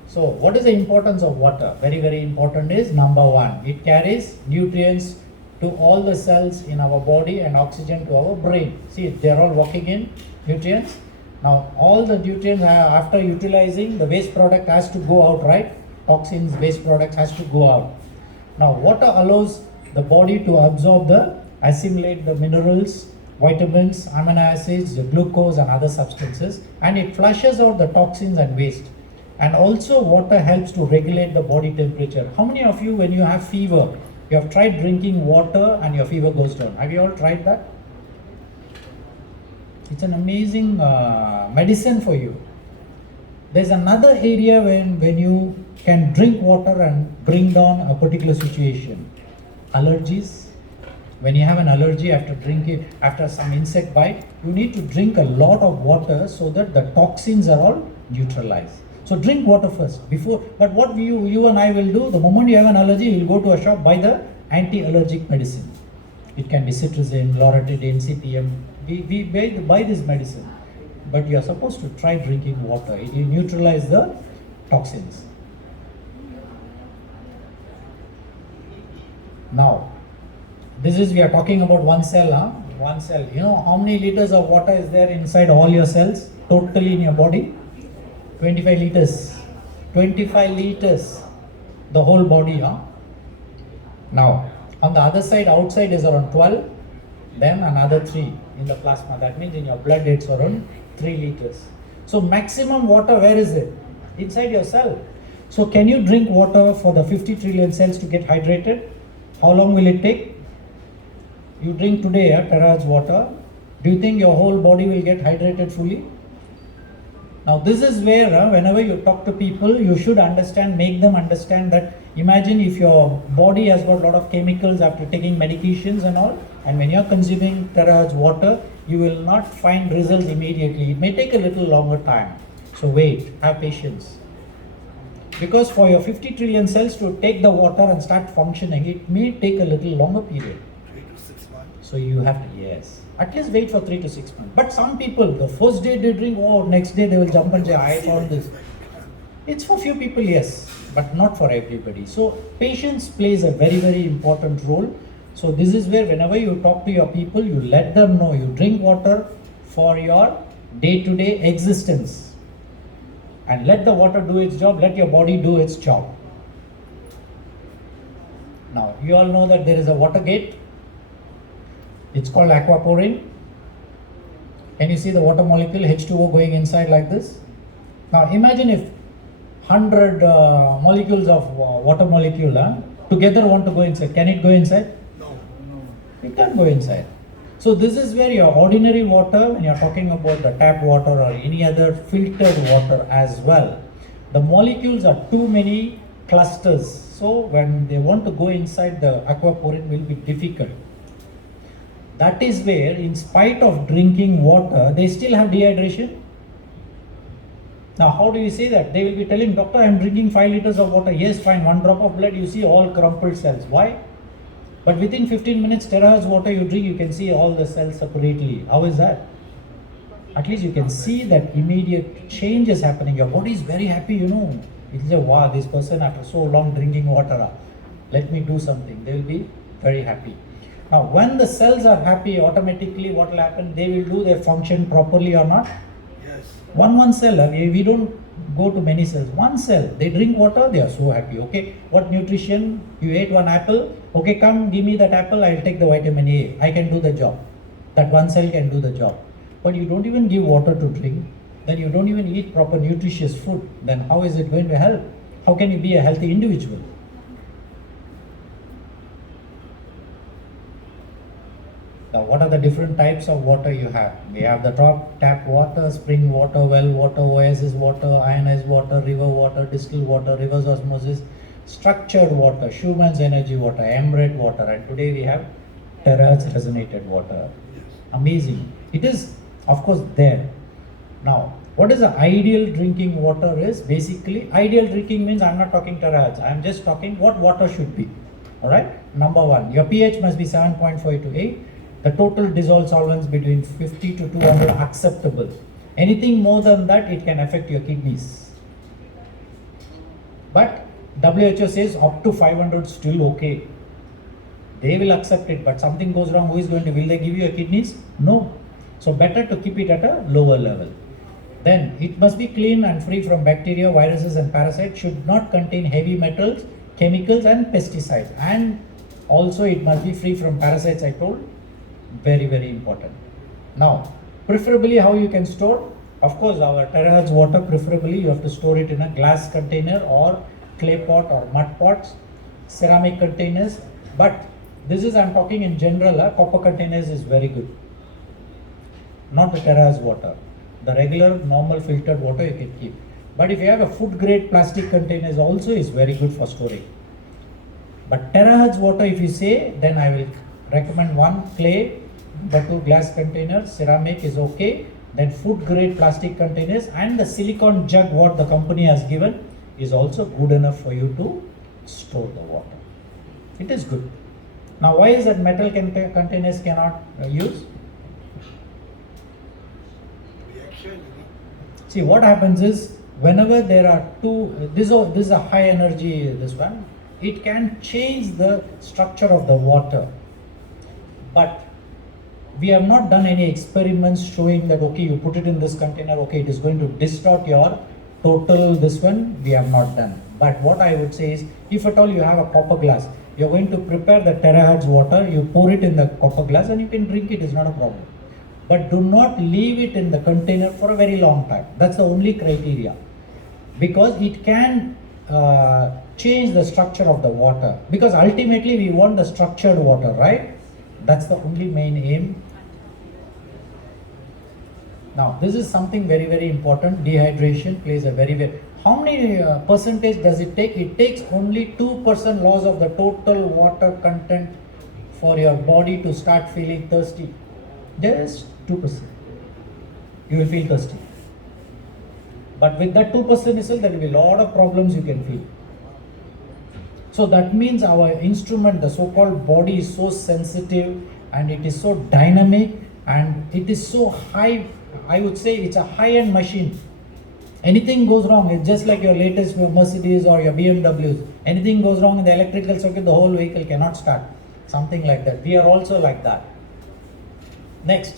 So what is the importance of water? Very, very important is, number one, it carries nutrients to all the cells in our body and oxygen to our brain. See, they're all working in nutrients. Now all the nutrients, after utilizing, the waste product has to go out, right? Toxins, waste products has to go out. Now water allows the body to absorb assimilate the minerals, vitamins, amino acids, the glucose and other substances, and it flushes out the toxins and waste. And also water helps to regulate the body temperature. How many of you, when you have fever, you have tried drinking water and your fever goes down? Have you all tried that? It's an amazing medicine for you. There's another area when you can drink water and bring down a particular situation. Allergies. When you have an allergy after some insect bite, you need to drink a lot of water so that the toxins are all neutralized. So drink water first before. But what you and I will do, the moment you have an allergy, you'll go to a shop, buy the anti-allergic medicine. It can be cetirizine, loratadine, CPM. We buy this medicine. But you are supposed to try drinking water. It will neutralize the toxins. Now, we are talking about one cell, huh? One cell. You know how many liters of water is there inside all your cells, totally in your body? 25 liters. 25 liters. The whole body, huh? Now, on the other side, outside is around 12, then another 3 in the plasma. That means in your blood it's around 3 liters. So maximum water, where is it? Inside your cell. So can you drink water for the 50 trillion cells to get hydrated? How long will it take? You drink today terahertz water. Do you think your whole body will get hydrated fully? Now this is where whenever you talk to people, you should understand, make them understand that, imagine if your body has got a lot of chemicals after taking medications and all, and when you are consuming terahertz water, you will not find results immediately. It may take a little longer time. So wait, have patience. Because for your 50 trillion cells to take the water and start functioning, it may take a little longer period. 3 to 6 months. So you have to, yes, at least wait for 3 to 6 months. But some people, the first day they drink, next day they will jump and say, I found this. It's for few people, yes, but not for everybody. So patience plays a very, very important role. So this is where whenever you talk to your people, you let them know you drink water for your day-to-day existence. And let the water do its job, let your body do its job. Now, you all know that there is a water gate. It's called aquaporin. Can you see the water molecule H2O going inside like this? Now imagine if 100 molecules of water molecule together want to go inside. Can it go inside? No. It can't go inside. So this is where your ordinary water, when you're talking about the tap water or any other filtered water as well, the molecules are too many clusters. So when they want to go inside, the aquaporin will be difficult. That is where, in spite of drinking water, they still have dehydration. Now how do you say that? They will be telling, doctor, I am drinking 5 liters of water. Yes, fine, 1 drop of blood, you see all crumpled cells. Why? But within 15 minutes, terahertz water you drink, you can see all the cells separately. How is that? At least you can see that immediate change is happening. Your body is very happy, you know. It will say, wow, this person after so long drinking water, let me do something. They will be very happy. Now, when the cells are happy, automatically what will happen? They will do their function properly or not? Yes. One cell, we don't go to many cells. One cell, they drink water, they are so happy. Okay, what nutrition? You ate 1 apple. Okay, come give me that apple, I'll take the vitamin A. I can do the job. That one cell can do the job. But you don't even give water to drink. Then you don't even eat proper nutritious food. Then how is it going to help? How can you be a healthy individual? What are the different types of water you have? We have the drop tap water, spring water, well water, oasis water, ionized water, river water, distilled water, reverse osmosis, structured water, Schumann's energy water, Emret water, and today we have terahertz resonated water. Yes. Amazing. It is, of course, there. Now, what is the ideal drinking water is? Basically, ideal drinking means I'm not talking terahertz. I'm just talking what water should be. Alright? Number one, your pH must be 7.5 to 8. The total dissolved solvents between 50 to 200 acceptable. Anything more than that, it can affect your kidneys. But WHO says up to 500 still okay. They will accept it, but something goes wrong, who is going to, will they give you your kidneys? No. So better to keep it at a lower level. Then it must be clean and free from bacteria, viruses and parasites, should not contain heavy metals, chemicals and pesticides. And also it must be free from parasites, I told. Very, very important. Now, preferably how you can store? Of course, our terahertz water, preferably you have to store it in a glass container or clay pot or mud pots, ceramic containers. But this is, I'm talking in general, copper containers is very good. Not the terahertz water. The regular, normal filtered water you can keep. But if you have a food grade plastic containers also is very good for storing. But terahertz water, if you say, then I will recommend one clay, but two glass containers, ceramic is okay. Then food grade plastic containers and the silicone jug what the company has given is also good enough for you to store the water. It is good. Now why is that metal containers cannot use? Reaction. See, what happens is whenever there are two, this is a high energy, this one, it can change the structure of the water. But we have not done any experiments showing that, okay, you put it in this container, okay, it is going to distort your total, this one, we have not done. But what I would say is, if at all you have a copper glass, you're going to prepare the terahertz water, you pour it in the copper glass and you can drink it, it's not a problem. But do not leave it in the container for a very long time. That's the only criteria. Because it can change the structure of the water. Because ultimately we want the structured water, right? That's the only main aim. Now, this is something very, very important. Dehydration plays a very. How many percentage does it take? It takes only 2% loss of the total water content for your body to start feeling thirsty. Just 2%. You will feel thirsty. But with that 2% itself, there will be a lot of problems you can feel. So that means our instrument, the so-called body, is so sensitive and it is so dynamic and it is so high. I would say it's a high-end machine. Anything goes wrong, it's just like your latest Mercedes or your BMWs. Anything goes wrong in the electrical circuit, the whole vehicle cannot start. Something like that. We are also like that. Next,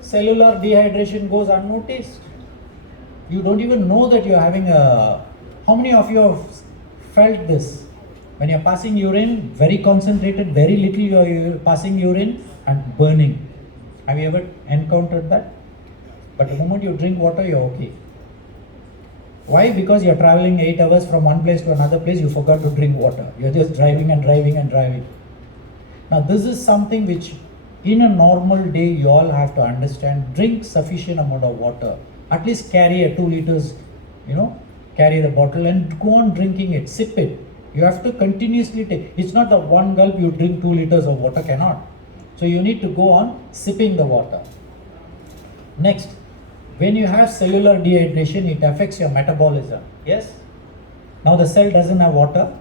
cellular dehydration goes unnoticed. You don't even know that you're having a... How many of you have felt this? When you're passing urine, very concentrated, very little you're passing urine and burning. Have you ever encountered that? But the moment you drink water, you're okay. Why? Because you're traveling 8 hours from one place to another place, you forgot to drink water. You're just driving and driving and driving. Now this is something which in a normal day you all have to understand. Drink sufficient amount of water. At least carry a 2 liters, carry the bottle and go on drinking it, sip it. You have to continuously take. It's not the one gulp you drink 2 liters of water, cannot. So you need to go on sipping the water. Next, when you have cellular dehydration, it affects your metabolism. Yes? Now the cell doesn't have water.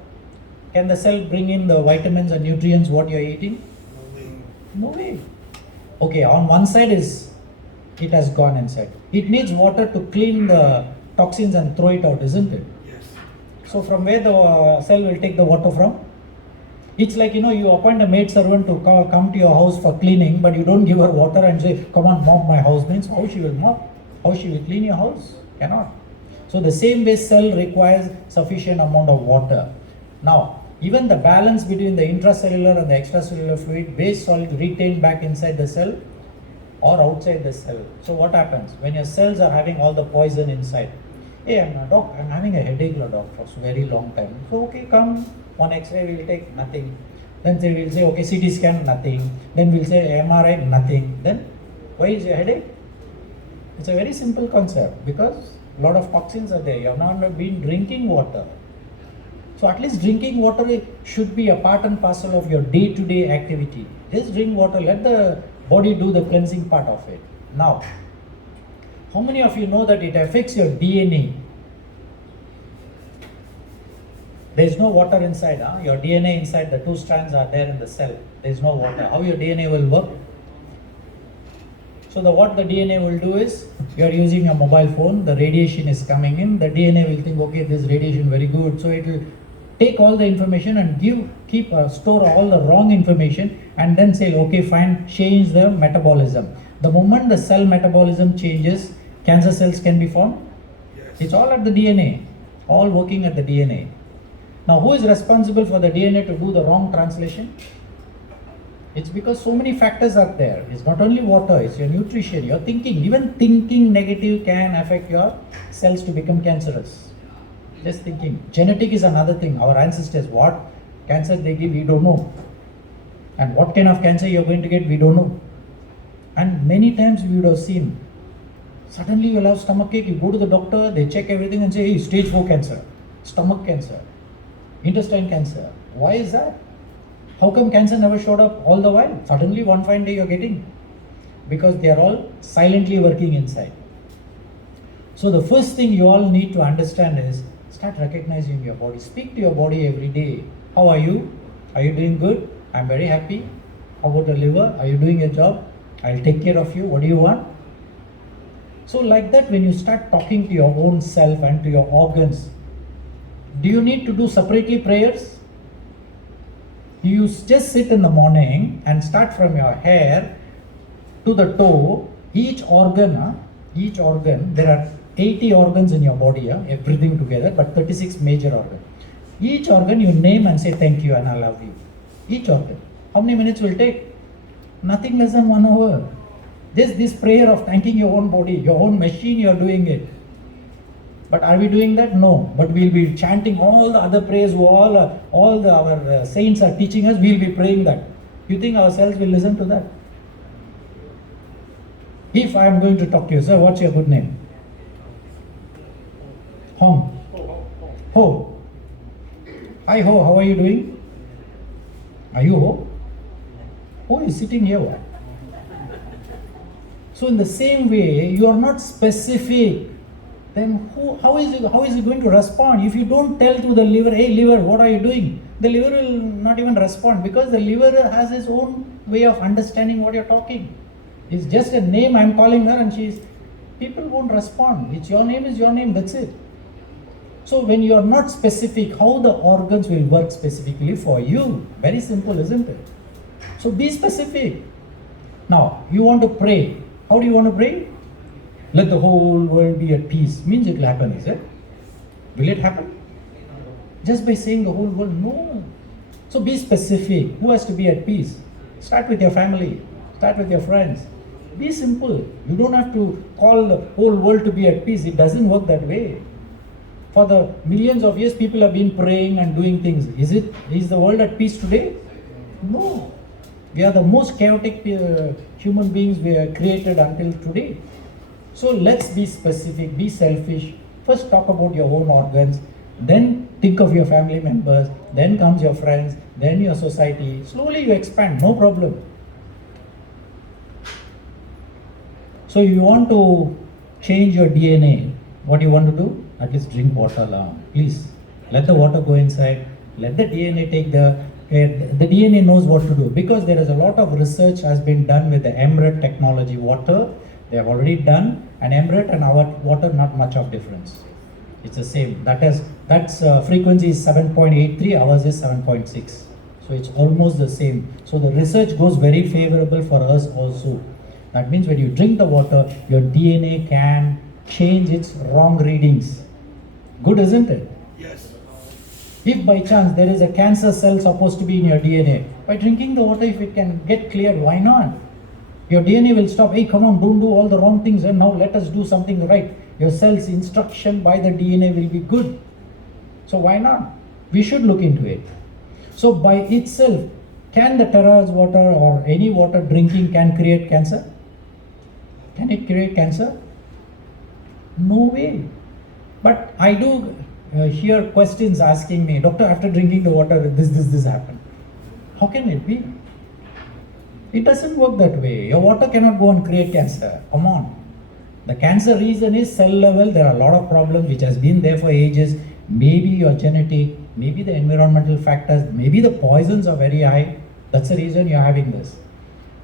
Can the cell bring in the vitamins and nutrients what you're eating? No way. Okay, on one side it has gone inside. It needs water to clean the toxins and throw it out, isn't it? Yes. So from where the cell will take the water from? It's like, you appoint a maid servant to come to your house for cleaning, but you don't give her water and say, come on, mop my house. Means how she will mop? How she will clean your house? Cannot. So the same way cell requires sufficient amount of water. Now, even the balance between the intracellular and the extracellular fluid, base solid retained back inside the cell or outside the cell. So what happens? When your cells are having all the poison inside, hey, I'm having a headache, doc, for a very long time. So okay, come, one X-ray will take nothing. Then they will say, okay, CT scan, nothing. Then we'll say MRI, nothing. Then why is your headache? It's a very simple concept because a lot of toxins are there. You have not been drinking water. So at least drinking water should be a part and parcel of your day-to-day activity. Just drink water, let the body do the cleansing part of it. Now, how many of you know that it affects your DNA? There is no water inside. Your DNA inside, the 2 strands are there in the cell. There is no water. How your DNA will work? So what the DNA will do is, you are using a mobile phone, the radiation is coming in, the DNA will think, okay, this radiation very good. So it will take all the information and store all the wrong information and then say, okay, fine, change the metabolism. The moment the cell metabolism changes, cancer cells can be formed. Yes. It's all at the DNA, all working at the DNA. Now, who is responsible for the DNA to do the wrong translation? It's because so many factors are there. It's not only water, it's your nutrition, your thinking. Even thinking negative can affect your cells to become cancerous. Just thinking. Genetic is another thing. Our ancestors, what cancer they give, we don't know. And what kind of cancer you're going to get, we don't know. And many times we would have seen, suddenly you'll have stomach ache, you go to the doctor, they check everything and say, hey, stage 4 cancer, stomach cancer, intestine cancer. Why is that? How come cancer never showed up all the while? Suddenly one fine day you're getting. Because they are all silently working inside. So the first thing you all need to understand is, start recognizing your body. Speak to your body every day. How are you? Are you doing good? I'm very happy. How about the liver? Are you doing your job? I'll take care of you. What do you want? So like that, when you start talking to your own self and to your organs, do you need to do separately prayers? You just sit in the morning and start from your hair to the toe. Each organ, there are 80 organs in your body, everything together, but 36 major organs. Each organ you name and say thank you and I love you. Each organ. How many minutes will take? Nothing less than 1 hour. Just this prayer of thanking your own body, your own machine, you are doing it. But are we doing that? No. But we'll be chanting all the other prayers, our saints are teaching us, we'll be praying that. You think ourselves will listen to that? If I am going to talk to you, sir, what's your good name? Hong. Ho. Hi Ho, how are you doing? Are you Ho? Ho is sitting here. So in the same way, you are not specific. Then how is he going to respond? If you don't tell to the liver, hey liver, what are you doing? The liver will not even respond because the liver has its own way of understanding what you're talking. It's just a name I'm calling her and people won't respond. It's your name is your name, that's it. So when you are not specific, how the organs will work specifically for you? Very simple, isn't it? So be specific. Now, you want to pray. How do you want to pray? Let the whole world be at peace. Means it will happen, is it? Will it happen? Just by saying the whole world? No. So be specific. Who has to be at peace? Start with your family. Start with your friends. Be simple. You don't have to call the whole world to be at peace. It doesn't work that way. For the millions of years, people have been praying and doing things. Is the world at peace today? No. We are the most chaotic human beings we are created until today. So let's be specific, be selfish. First talk about your own organs, then think of your family members, then comes your friends, then your society. Slowly you expand, no problem. So you want to change your DNA. What do you want to do? At least drink water, please. Let the water go inside. Let the DNA take the DNA knows what to do, because there is a lot of research has been done with the EMRET technology water. They have already done, and EMRET and our water, not much of difference. It's the same. That's frequency is 7.83, ours is 7.6. So it's almost the same. So the research goes very favorable for us also. That means when you drink the water, your DNA can change its wrong readings. Good, isn't it? Yes. If by chance there is a cancer cell supposed to be in your DNA, by drinking the water, if it can get cleared, why not? Your DNA will stop. Hey, come on, don't do all the wrong things, and now let us do something right. Your cell's instruction by the DNA will be good. So why not? We should look into it. So by itself, Can the terahertz water or any water drinking can create cancer? Can it create cancer? No way. But I do hear questions asking me, doctor, after drinking the water, this happened. How can it be? It doesn't work that way. Your water cannot go and create cancer. Come on. The cancer reason is cell level. There are a lot of problems which has been there for ages. Maybe your genetic, maybe the environmental factors, maybe the poisons are very high. That's the reason you're having this.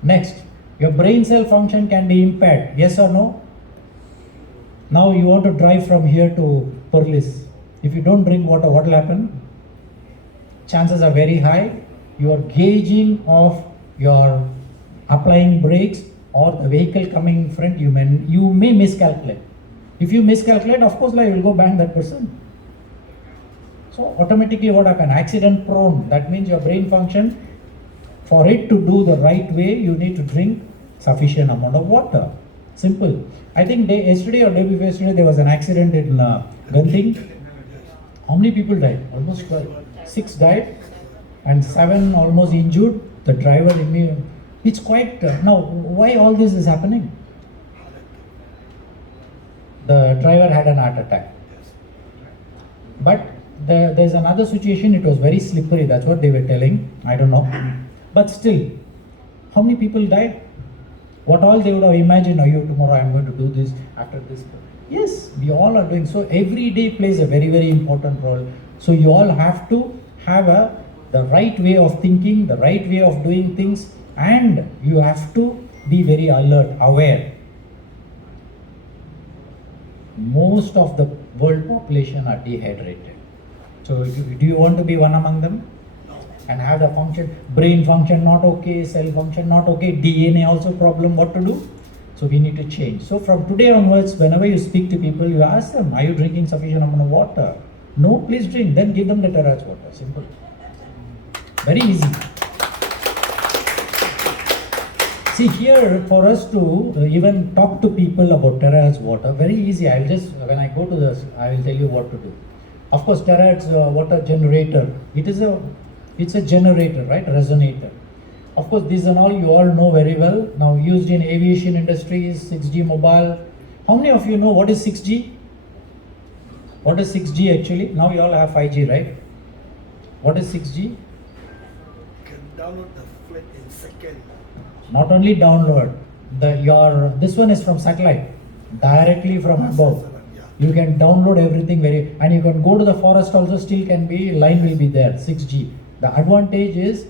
Next, your brain cell function can be impaired. Yes or no? Now you want to drive from here to Perlis. If you don't drink water, what will happen? Chances are very high. Your gauging of your applying brakes or the vehicle coming in front, you may miscalculate. If you miscalculate, of course, you will go bang that person. So automatically what happens? Accident prone. That means your brain function, for it to do the right way, you need to drink sufficient amount of water. Simple. I think yesterday or day before yesterday there was an accident in Gandhi. How many people died? Almost 12. 6 died and 7 almost injured. The driver immediately. It's quite now. Why all this is happening? The driver had an heart attack. But there's another situation. It was very slippery. That's what they were telling. I don't know. But still, how many people died? What all they would have imagined, tomorrow I'm going to do this, after this. Yes, we all are doing. So every day plays a very, very important role. So you all have to have the right way of thinking, the right way of doing things, and you have to be very alert, aware. Most of the world population are dehydrated. So do you want to be one among them? And have the function, brain function not okay, cell function not okay, DNA also problem, what to do? So we need to change. So from today onwards, whenever you speak to people, you ask them, are you drinking sufficient amount of water? No, please drink. Then give them the terahertz water. Simple. Very easy. See here, for us to even talk to people about terahertz water, very easy. When I go to this, I will tell you what to do. Of course, terahertz water generator, it's a generator, right? Resonator. Of course, these and all you all know very well. Now used in aviation industries, 6G mobile. How many of you know what is 6G? What is 6G actually? Now you all have 5G, right? What is 6G? You can download the flight in seconds. Not only download, this one is from satellite, directly from above. You can download everything and you can go to the forest also, still can be, line will be there, 6G. The advantage is,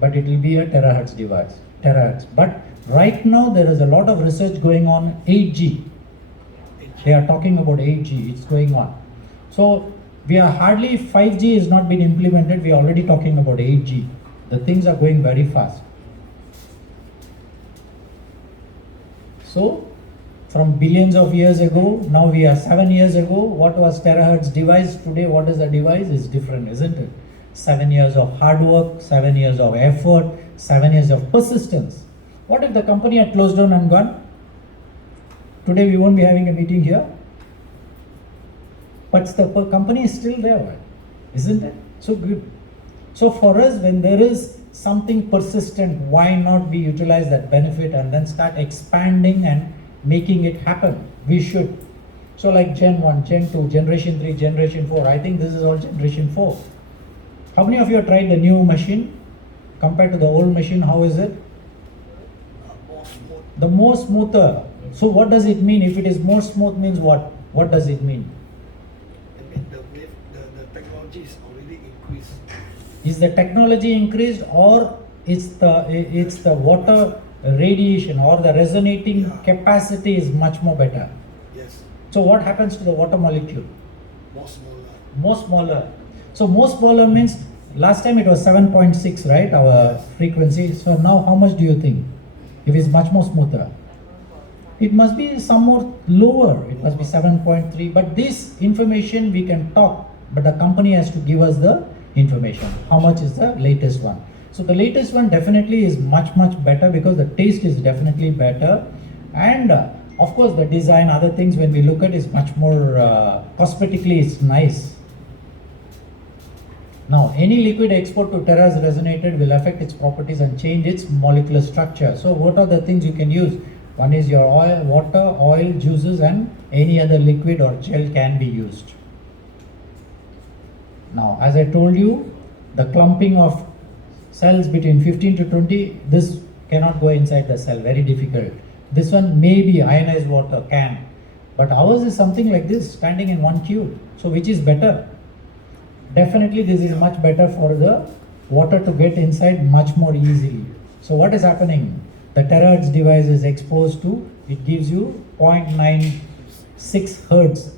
but it will be a terahertz device, terahertz. But right now there is a lot of research going on 8G. They are talking about 8G, it's going on. So we are hardly, 5G has not been implemented, we are already talking about 8G. The things are going very fast. So from billions of years ago, now we are 7 years ago, what was terahertz device? Today what is the device is different, isn't it? 7 years of hard work, 7 years of effort, 7 years of persistence. What if the company had closed down and gone? Today we won't be having a meeting here. But the company is still there, isn't it? So good. So for us, when there is something persistent, why not we utilize that benefit and then start expanding and making it happen? We should. So like Gen 1, Gen 2, Generation 3, Generation 4, I think this is all Generation 4. How many of you have tried the new machine compared to the old machine? How is it? More smooth. The more smoother. So what does it mean? If it is more smooth means what? What does it mean? I mean the technology is already increased. Is the technology increased, or it's the water radiation or the resonating capacity is much more better? Yes. So what happens to the water molecule? More smaller. More smaller. So more smaller means last time it was 7.6, right? Our frequency. So now how much do you think? If it's much more smoother, it must be some more lower. It must be 7.3. But this information we can talk, but the company has to give us the information. How much is the latest one? So the latest one definitely is much better because the taste is definitely better, and of course the design, other things when we look at is much more cosmetically it's nice. Now, any liquid exposed to terras resonated will affect its properties and change its molecular structure. So, what are the things you can use? One is your oil, water, oil, juices, and any other liquid or gel can be used. Now, as I told you, the clumping of cells between 15 to 20, this cannot go inside the cell, very difficult. This one may be ionized water, can. But ours is something like this, standing in one cube. So, which is better? Definitely this is much better for the water to get inside much more easily. So what is happening? The terahertz device is exposed to, it gives you 0.96 hertz.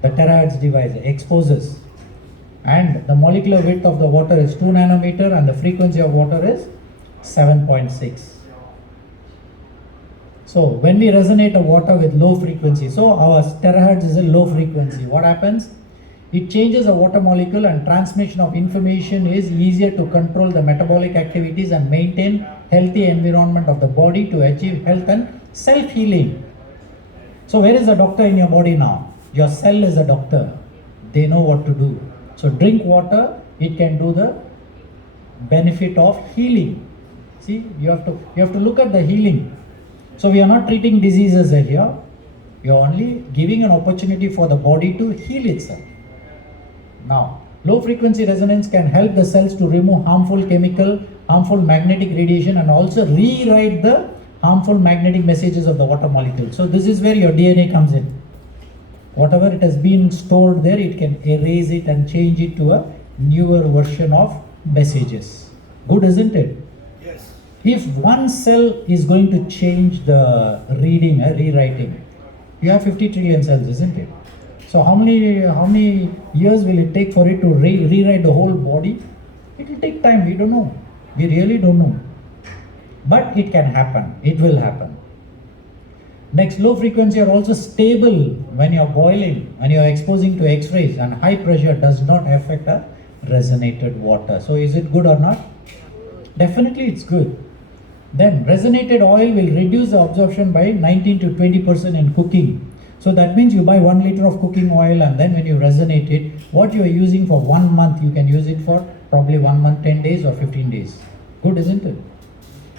The terahertz device exposes. And the molecular width of the water is 2 nanometer and the frequency of water is 7.6. So when we resonate a water with low frequency, so our terahertz is a low frequency, what happens? It changes a water molecule and transmission of information is easier to control the metabolic activities and maintain healthy environment of the body to achieve health and self-healing. So where is the doctor in your body now? Your cell is a doctor. They know what to do. So drink water, it can do the benefit of healing. See, you have to look at the healing. So we are not treating diseases here. We are only giving an opportunity for the body to heal itself. Now, low frequency resonance can help the cells to remove harmful chemical, harmful magnetic radiation and also rewrite the harmful magnetic messages of the water molecule. So this is where your DNA comes in. Whatever it has been stored there, it can erase it and change it to a newer version of messages. Good, isn't it? Yes. If one cell is going to change the rewriting, you have 50 trillion cells, isn't it? So how many years will it take for it to rewrite the whole body? It will take time, we don't know. We really don't know. But it can happen, it will happen. Next, low frequency are also stable when you're boiling, when you're exposing to X-rays, and high pressure does not affect a resonated water. So is it good or not? Definitely it's good. Then resonated oil will reduce the absorption by 19 to 20% in cooking. So that means you buy 1 liter of cooking oil and then when you resonate it, what you are using for 1 month, you can use it for probably 1 month, 10 days or 15 days. Good, isn't it?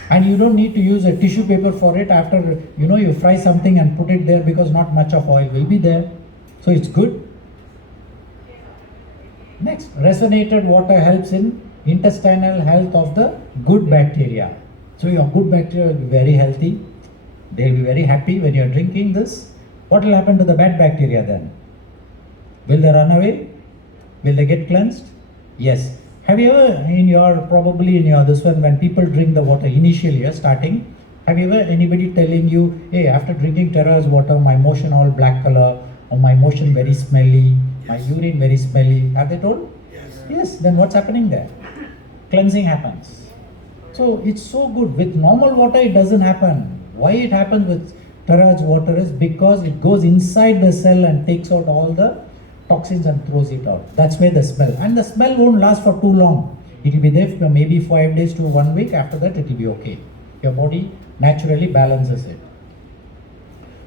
And you don't need to use a tissue paper for it after, you fry something and put it there because not much of oil will be there. So it's good. Next, resonated water helps in intestinal health of the good bacteria. So your good bacteria will be very healthy. They'll be very happy when you're drinking this. What will happen to the bad bacteria then? Will they run away? Will they get cleansed? Yes. Have you ever this one, when people drink the water initially, starting, have you ever anybody telling you, hey, after drinking terra's water, my motion all black color, or my motion very smelly, my urine very smelly? Have they told? Yes. Yes, then what's happening there? Cleansing happens. So it's so good. With normal water, it doesn't happen. Why it happens with terra's water is because it goes inside the cell and takes out all the toxins and throws it out. That's why the smell. And the smell won't last for too long. It will be there for maybe 5 days to 1 week. After that, it will be okay. Your body naturally balances it.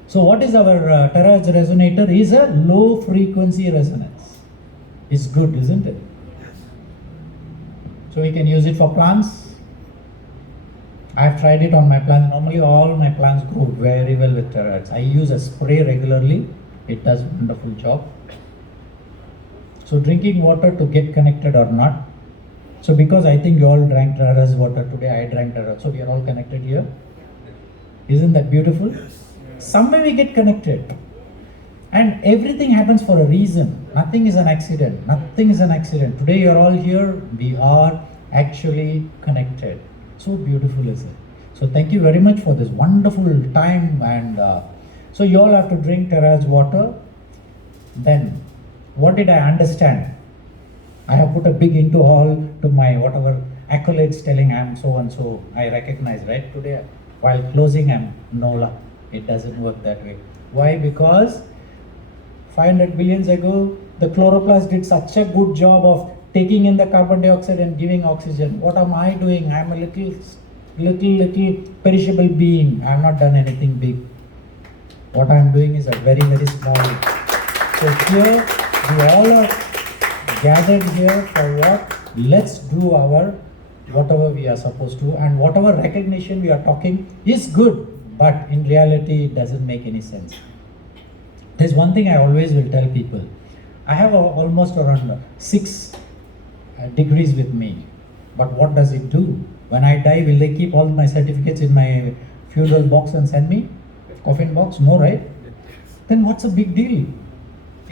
So what is our terahertz resonator? Is a low frequency resonance. It's good, isn't it? Yes. So we can use it for plants. I've tried it on my plants. Normally all my plants grow very well with terahertz. I use a spray regularly. It does a wonderful job. So drinking water to get connected or not. So because I think you all drank terahertz water today, I drank terahertz. So we are all connected here. Isn't that beautiful? Yes. Somewhere we get connected. And everything happens for a reason. Nothing is an accident. Nothing is an accident. Today you are all here. We are actually connected. So beautiful is it. So thank you very much for this wonderful time. And so you all have to drink terahertz water. Then what did I understand? I have put a big into all to my whatever accolades telling I am so and so. I recognize, right? Today while closing I'm Nola. It doesn't work that way. Why? Because 500 billions ago the chloroplast did such a good job of taking in the carbon dioxide and giving oxygen. What am I doing? I am a little perishable being. I have not done anything big. What I am doing is a very, very small. So here we all are gathered here for what? Let's do our whatever we are supposed to, and whatever recognition we are talking is good, but in reality it doesn't make any sense. There's one thing I always will tell people. I have almost around 6 degrees with me, but what does it do? When I die, will they keep all my certificates in my funeral box and send me? Coffin box? No, right? Then what's a big deal?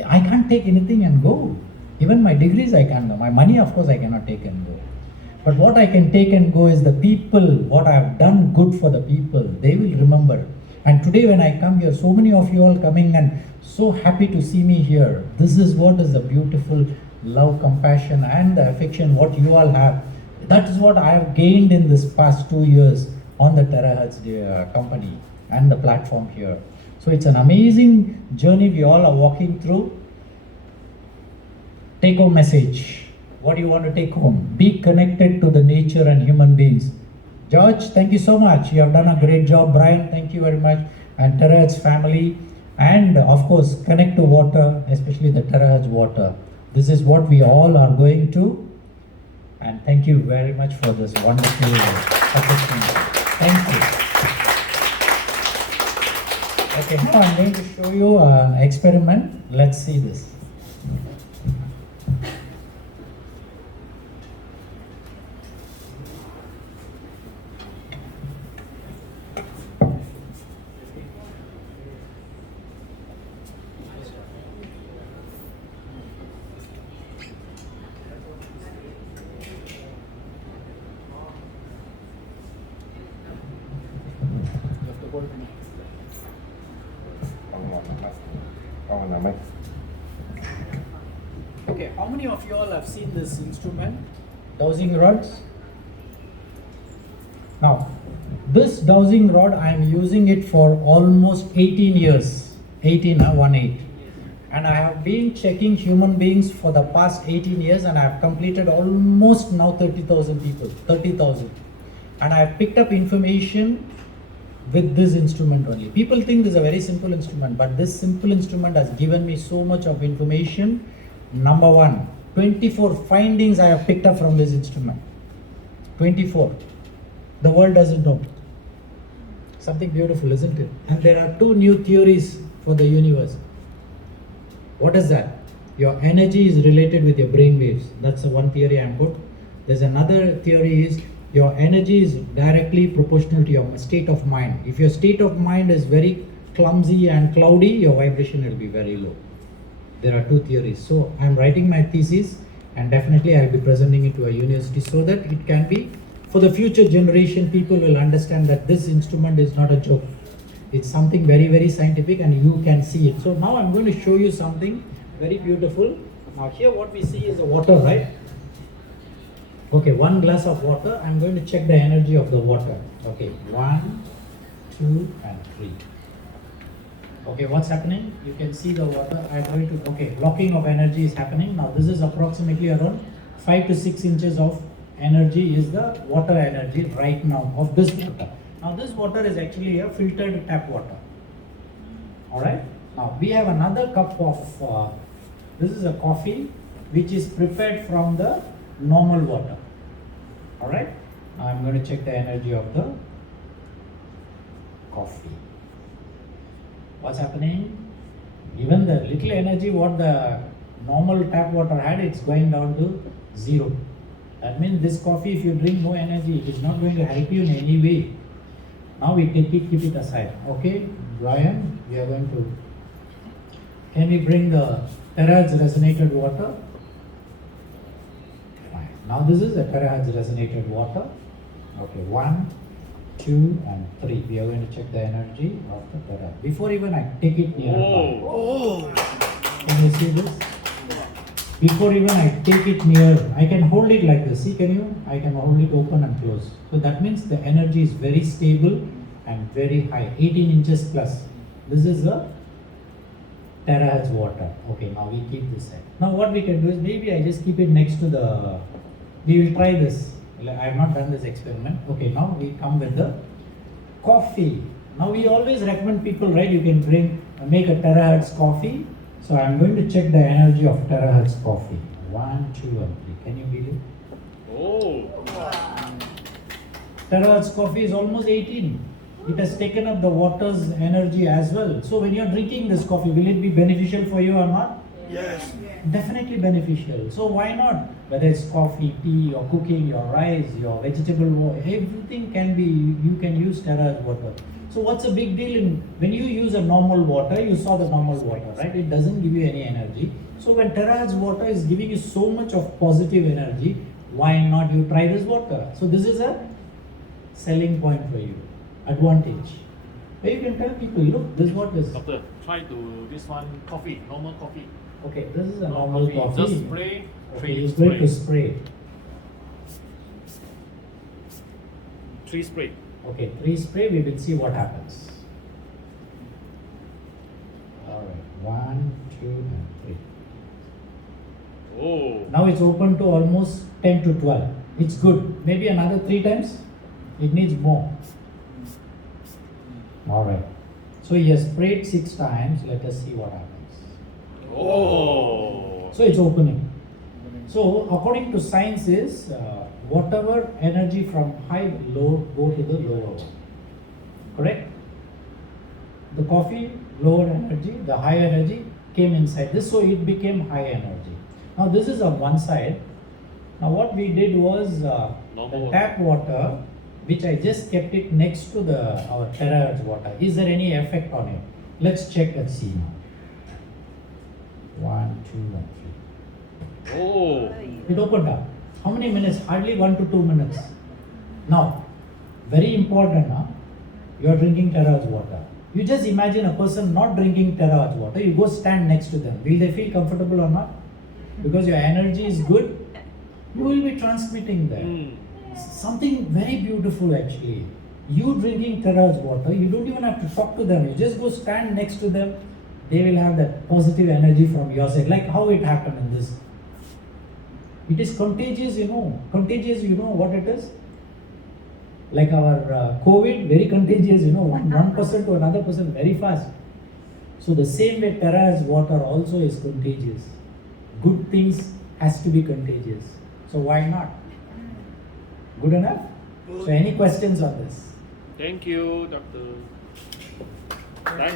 I can't take anything and go. Even my degrees I can't go. My money, of course, I cannot take and go. But what I can take and go is the people, what I have done good for the people. They will remember. And today when I come here, so many of you all coming and so happy to see me here. This is what is the beautiful love, compassion and the affection what you all have. That is what I have gained in this past 2 years on the Terahertz company and the platform here. So it's an amazing journey we all are walking through. Take home message. What do you want to take home? Be connected to the nature and human beings. George, thank you so much. You have done a great job. Brian, thank you very much. And Terahertz family. And of course, connect to water, especially the Terahertz water. This is what we all are going to. And thank you very much for this wonderful opportunity. Thank you. Okay, now I'm going to show you an experiment. Let's see this. Okay, how many of you all have seen this instrument? Dowsing rods? Now, this dowsing rod, I am using it for almost 18 years. 18, 1-8. And I have been checking human beings for the past 18 years and I have completed almost now 30,000 people, 30,000. And I have picked up information with this instrument only. People think this is a very simple instrument, but this simple instrument has given me so much of information. Number one, 24 findings I have picked up from this instrument. 24. The world doesn't know. Something beautiful, isn't it? And there are 2 new theories for the universe. What is that? Your energy is related with your brain waves. That's the one theory I am put. There's another theory is your energy is directly proportional to your state of mind. If your state of mind is very clumsy and cloudy, your vibration will be very low. There are 2 theories. So I'm writing my thesis and definitely I'll be presenting it to a university so that it can be, for the future generation, people will understand that this instrument is not a joke. It's something very, very scientific and you can see it. So now I'm going to show you something very beautiful. Now here what we see is the water, right? Okay, 1 glass of water. I'm going to check the energy of the water. Okay, 1, 2 and 3. Okay, what's happening? You can see the water. I'm going to, okay, locking of energy is happening. Now this is approximately around 5 to 6 inches of energy is the water energy right now of this water. Now this water is actually a filtered tap water. Alright. Now we have another cup of, this is a coffee which is prepared from the normal water. Alright. Now I'm going to check the energy of the coffee. What's happening? Even the little energy what the normal tap water had, it's going down to 0. That means this coffee, if you drink no energy, it is not going to help you in any way. Now we keep it aside. Okay, Brian, we are going to. Can we bring the terahertz resonated water? Fine. Now this is a terahertz resonated water. Okay, 1, 2 and 3. We are going to check the energy of the terahertz. Before even I take it near. Can you see this? Before even I take it near, I can hold it like this. See, can you? I can hold it open and close. So that means the energy is very stable and very high, 18 inches plus. This is the terahertz water. Okay, now we keep this side. Now what we can do is maybe I just keep it next to the, we will try this. I have not done this experiment. Okay, now we come with the coffee. Now we always recommend people, right? You can make a terahertz coffee. So I'm going to check the energy of terahertz coffee. 1, 2, and 3. Can you believe? Oh, Terahertz coffee is almost 18. It has taken up the water's energy as well. So when you're drinking this coffee, will it be beneficial for you or not? Yes. Definitely beneficial. So why not? Whether it's coffee, tea, or cooking, your rice, your vegetable water, everything can be, you can use Terahertz water. So what's the big deal in, when you use a normal water, you saw the normal water, right? It doesn't give you any energy. So when Terahertz water is giving you so much of positive energy, why not you try this water? So this is a selling point for you, advantage. Where you can tell people, look, this is what is. doctor, try to this one coffee, normal coffee. Okay, this is a normal coffee. Just spray, Okay, you're going to spray. 3 spray. Okay, 3 spray, we will see what happens. Alright, 1, 2, and 3. Oh, Now it's open to almost 10 to 12. It's good. Maybe another 3 times? It needs more. Alright. So he has sprayed 6 times. Let us see what happens. oh. So it's opening. So according to science is whatever energy from high low go to the lower one. Correct? The coffee lower energy, the high energy came inside this, so it became high energy. Now this is on one side. Now what we did was the Normal tap water, which I just kept it next to our Terahertz water. Is there any effect on it? Let's check and see now. 1, 2, and 3. Oh, It opened up. How many minutes? Hardly 1 to 2 minutes. Now, very important now, you are drinking Terahertz water. You just imagine a person not drinking Terahertz water, you go stand next to them. Will they feel comfortable or not? Because your energy is good, you will be transmitting that. Something very beautiful actually. You drinking Terahertz water, you don't even have to talk to them. You just go stand next to them. They will have that positive energy from your side. Like how it happened in this. It is contagious, you know. Contagious, you know what it is? Like our COVID, very contagious, you know. One person to another person very fast. So the same way Terahertz water also is contagious. Good things has to be contagious. So why not? Good enough? So any questions on this? thank you, doctor. 来，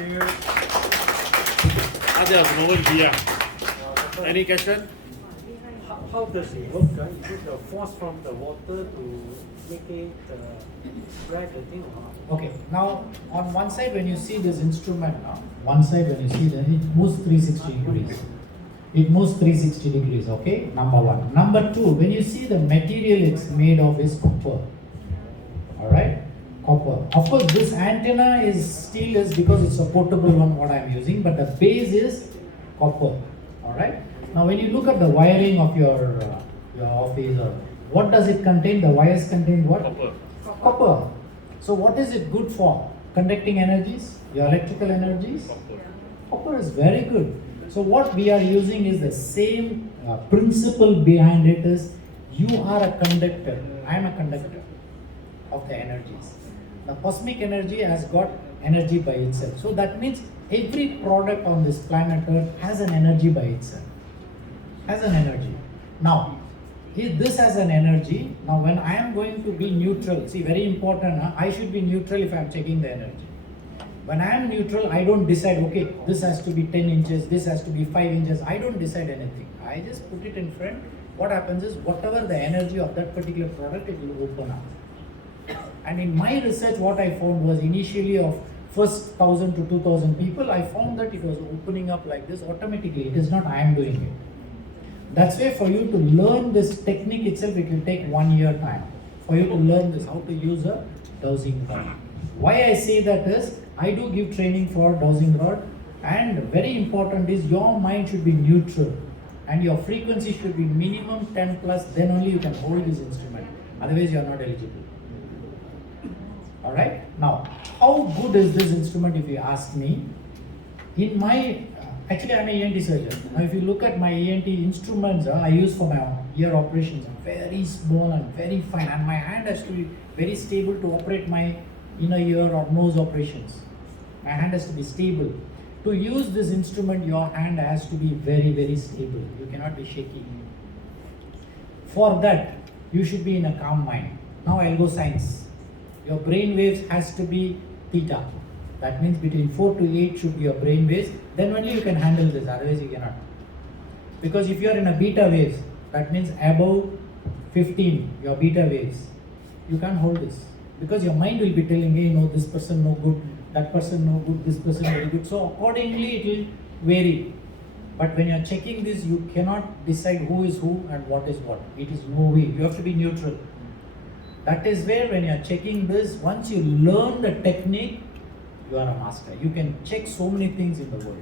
大家有什么问题啊？Any question? How does it work? Is it the force from the water to make it spread the thing or not? Okay, now on one side when you see this instrument now, one side when you see that it moves 360 degrees. It moves 360 degrees, okay? Number one. Number two, when you see the material it's made of is copper. Alright? Copper. Of course, this antenna is steel is because it's a portable one what I'm using, but the base is copper. Alright? Now when you look at the wiring of your office or what does it contain? The wires contain what? Copper. Copper. So what is it good for? Conducting energies? Your electrical energies? Copper. Copper is very good. So what we are using is the same principle behind it is you are a conductor. I am a conductor of the energies. The cosmic energy has got energy by itself. So that means every product on this planet Earth has an energy by itself. Has an energy. Now, if this has an energy, now when I am going to be neutral, see very important, I should be neutral if I am checking the energy. When I am neutral, I don't decide, okay, this has to be 10 inches, this has to be 5 inches. I don't decide anything. I just put it in front. What happens is, whatever the energy of that particular product, it will open up. And in my research, what I found was initially of first 1,000 to 2,000 people, I found that it was opening up like this automatically. It is not I am doing it. That's why for you to learn this technique itself, it will take 1 year time. For you to learn this, how to use a dowsing rod. Why I say that is, I do give training for dowsing rod, and very important is your mind should be neutral and your frequency should be minimum 10 plus, then only you can hold this instrument. Otherwise you are not eligible. Alright? Now, how good is this instrument if you ask me? In my, actually I am a ENT surgeon. Now if you look at my ENT instruments I use for my ear operations, very small and very fine, and my hand has to be very stable to operate my inner ear or nose operations. My hand has to be stable. To use this instrument, your hand has to be very, very stable. You cannot be shaky. For that, you should be in a calm mind. Now I'll go science. Your brain waves has to be theta. That means between 4 to 8 should be your brain waves. Then only you can handle this, otherwise you cannot. Because if you are in a beta waves, that means above 15, your beta waves, you can't hold this. Because your mind will be telling, hey, no, this person no good, that person no good, this person very good. So accordingly it will vary. But when you are checking this, you cannot decide who is who and what is what. It is no way. You have to be neutral. That is where when you are checking this, once you learn the technique, you are a master. You can check so many things in the world.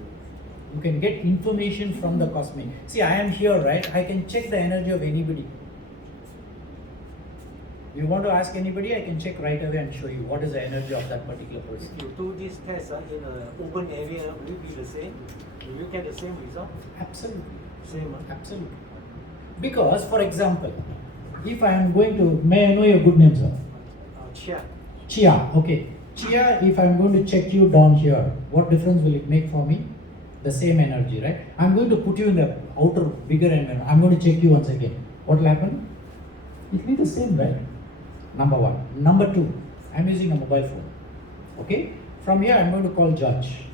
You can get information from the cosmic. See, I am here, right? I can check the energy of anybody. You want to ask anybody, I can check right away and show you what is the energy of that particular person. If you do this test in an open area, will it be the same? Will you get the same result? Absolutely. Same, Absolutely. Because, for example, if I am going to, may I know your good name, sir? Chia. Chia, okay. Chia, if I am going to check you down here, what difference will it make for me? The same energy, right? I am going to put you in the outer, bigger environment. I am going to check you once again. What will happen? It will be the same, right? Number one. Number two, I am using a mobile phone. Okay? From here, I am going to call George.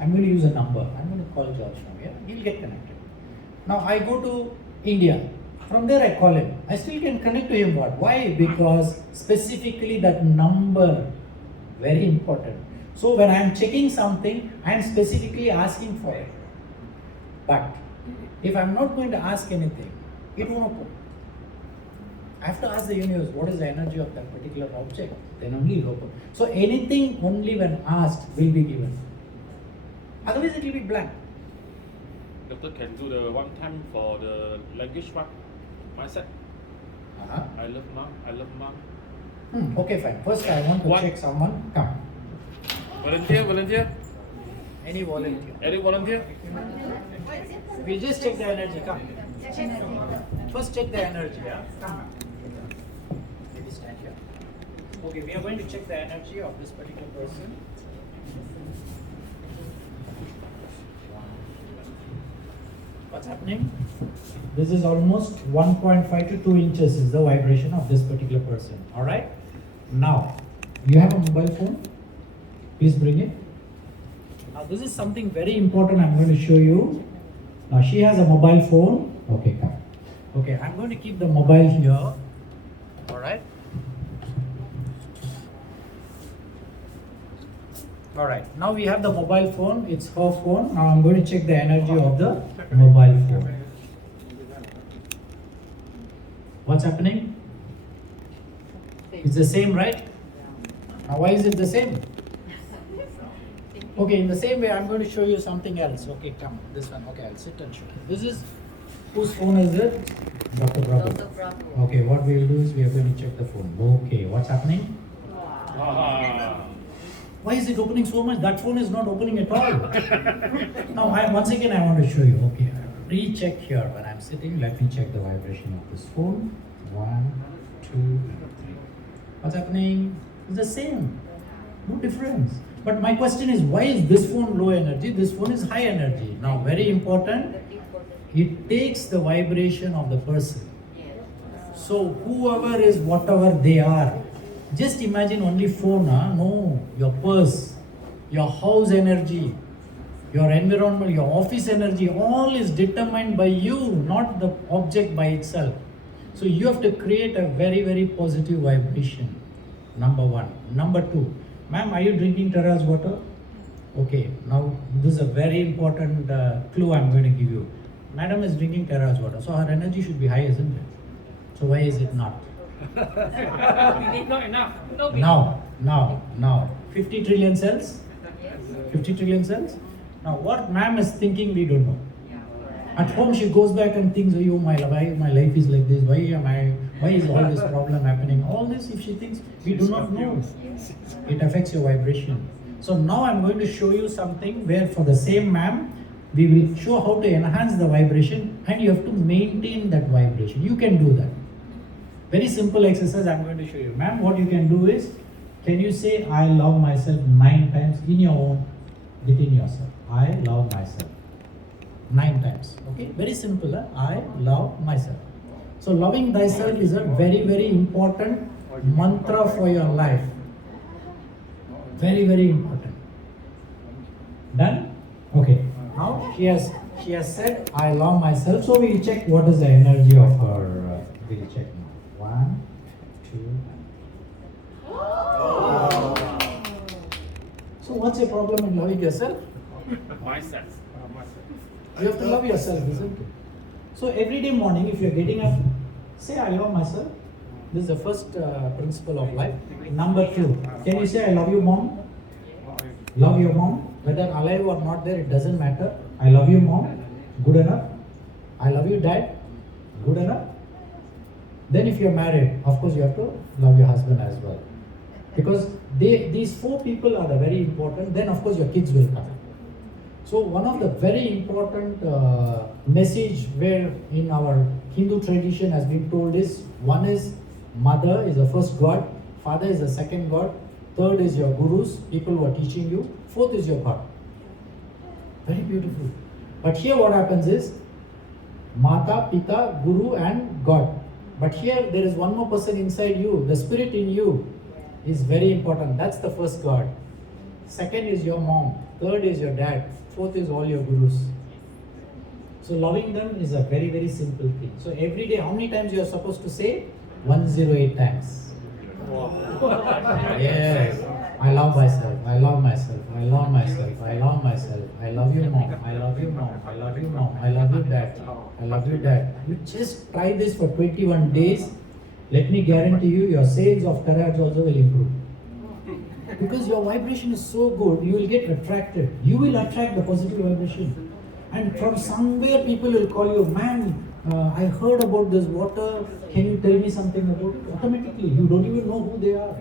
I am going to use a number. I am going to call George from here. He will get connected. Now, I go to India. From there, I call him. I still can connect to him. What? Why? Because specifically that number, very important. So when I am checking something, I am specifically asking for it. But if I am not going to ask anything, it won't open. I have to ask the universe, what is the energy of that particular object? Then only it will open. So anything only when asked will be given. Otherwise it will be blank. Doctor can do the one time for the language one. Mindset. I love mom. I love mom. Okay, fine. First I want to check someone. Come. Volunteer. Any volunteer. Any volunteer? We'll just check the energy. Come. First check the energy. Yeah? Come. Maybe stand here. Okay, we are going to check the energy of this particular person. What's happening? This is almost 1.5 to 2 inches is the vibration of this particular person. Alright? Now, you have a mobile phone? Please bring it. Now, this is something very important I'm going to show you. Now, she has a mobile phone. Okay, come. Okay, I'm going to keep the mobile here. Alright? Alright, now we have the mobile phone. It's her phone. Now I'm going to check the energy of the mobile phone. What's happening? It's the same, right? Now why is it the same? Okay, in the same way I'm going to show you something else. Okay, come, this one. Okay, I'll sit and show you. This is, whose phone is it? Dr. Bravo. Dr. Bravo. Okay, what we'll do is we are going to check the phone. Okay, what's happening? Why is it opening so much? That phone is not opening at all. Now, once again, I want to show you. Okay, recheck here. When I'm sitting, let me check the vibration of this phone. 1, 2, 3. What's happening? It's the same. No difference. But my question is, why is this phone low energy? This phone is high energy. Now, very important. It takes the vibration of the person. So, whoever is whatever they are, just imagine only phone, no, your purse, your house energy, your environment, your office energy, all is determined by you, not the object by itself. So you have to create a very, very positive vibration, number one. Number two, ma'am, are you drinking terrace water? Okay, now this is a very important clue I'm going to give you. Madam is drinking terrace water, so her energy should be high, isn't it? So why is it not? Not enough. Now, 50 trillion cells? 50 trillion cells? Now, what ma'am is thinking, we don't know. At home, she goes back and thinks, oh, why my life is like this? Why is all this problem happening? All this, if she thinks, we do not know. It affects your vibration. So now I'm going to show you something where for the same ma'am, we will show how to enhance the vibration and you have to maintain that vibration. You can do that. Very simple exercise I'm going to show you. Ma'am, what you can do is, can you say, I love myself 9 times in your own, within yourself. I love myself. 9 times. Okay, very simple. I love myself. So loving thyself is a very, very important mantra for your life. Very, very important. Done? Okay. Now she has said, I love myself. So we'll check what is the energy of her. We'll check now. 1, 2. So what's your problem in loving yourself? Mindset. You have to love yourself, isn't it? So every day morning, if you're getting up, say, I love myself. This is the first principle of life. Number 2, can you say, I love you, mom? Love your mom. Whether alive or not there, it doesn't matter. I love you, mom. Good enough. I love you, dad. Good enough. Then if you're married, of course you have to love your husband as well. Because these 4 people are the very important. Then of course your kids will come. So one of the very important message where in our Hindu tradition has been told is, one is mother is the first god, father is the second god, third is your gurus, people who are teaching you, fourth is your God. Very beautiful. But here what happens is Mata, Pita, Guru and God. But here there is one more person inside you, the spirit in you is very important. That's the first God. Second is your mom, third is your dad, fourth is all your gurus. So loving them is a very, very simple thing. So every day, how many times you are supposed to say? 108 times. Yes. I love myself, I love myself, I love myself, I love myself, I love you mom, I love you mom, I love you mom, I love you dad, I love you dad. You just try this for 21 days. Let me guarantee you, your sales of terahertz also will improve. Because your vibration is so good, you will get attracted. You will attract the positive vibration. And from somewhere people will call you, man, I heard about this water, can you tell me something about it? Automatically, you don't even know who they are.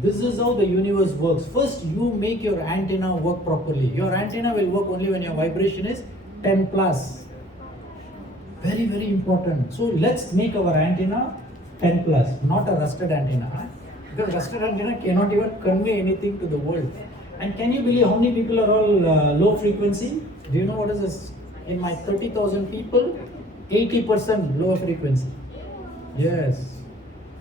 This is how the universe works. First, you make your antenna work properly. Your antenna will work only when your vibration is 10 plus. Very, very important. So let's make our antenna 10 plus, not a rusted antenna. Because rusted antenna cannot even convey anything to the world. And can you believe how many people are all low frequency? Do you know what is this? In my 30,000 people, 80% low frequency. Yes.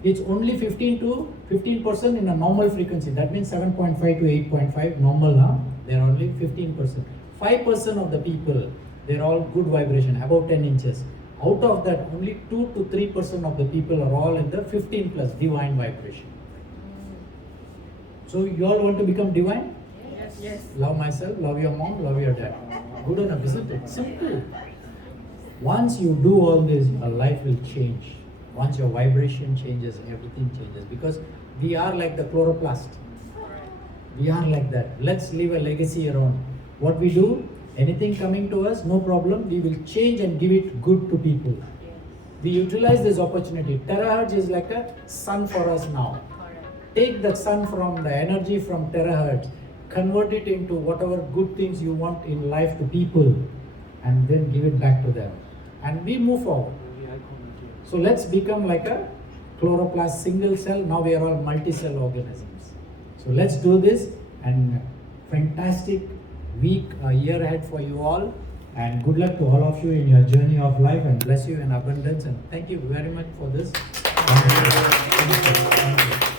It's only 15% in a normal frequency. That means 7.5 to 8.5 normal now. They're only 15%. 5% of the people, they're all good vibration, about 10 inches. Out of that, only 2 to 3% of the people are all in the 15 plus divine vibration. So you all want to become divine? Yes. Yes. Love myself, love your mom, love your dad. Good enough, isn't it? Simple. Once you do all this, your life will change. Once your vibration changes, everything changes. Because we are like the chloroplast. We are like that. Let's leave a legacy around. What we do, anything coming to us, no problem. We will change and give it good to people. We utilize this opportunity. Terahertz is like a sun for us now. Take the sun from the energy from terahertz, convert it into whatever good things you want in life to people, and then give it back to them. And we move forward. So let's become like a chloroplast single cell. Now we are all multi-cell organisms. So let's do this, and fantastic week, a year ahead for you all. And good luck to all of you in your journey of life, and bless you in abundance. And thank you very much for this. Thank you.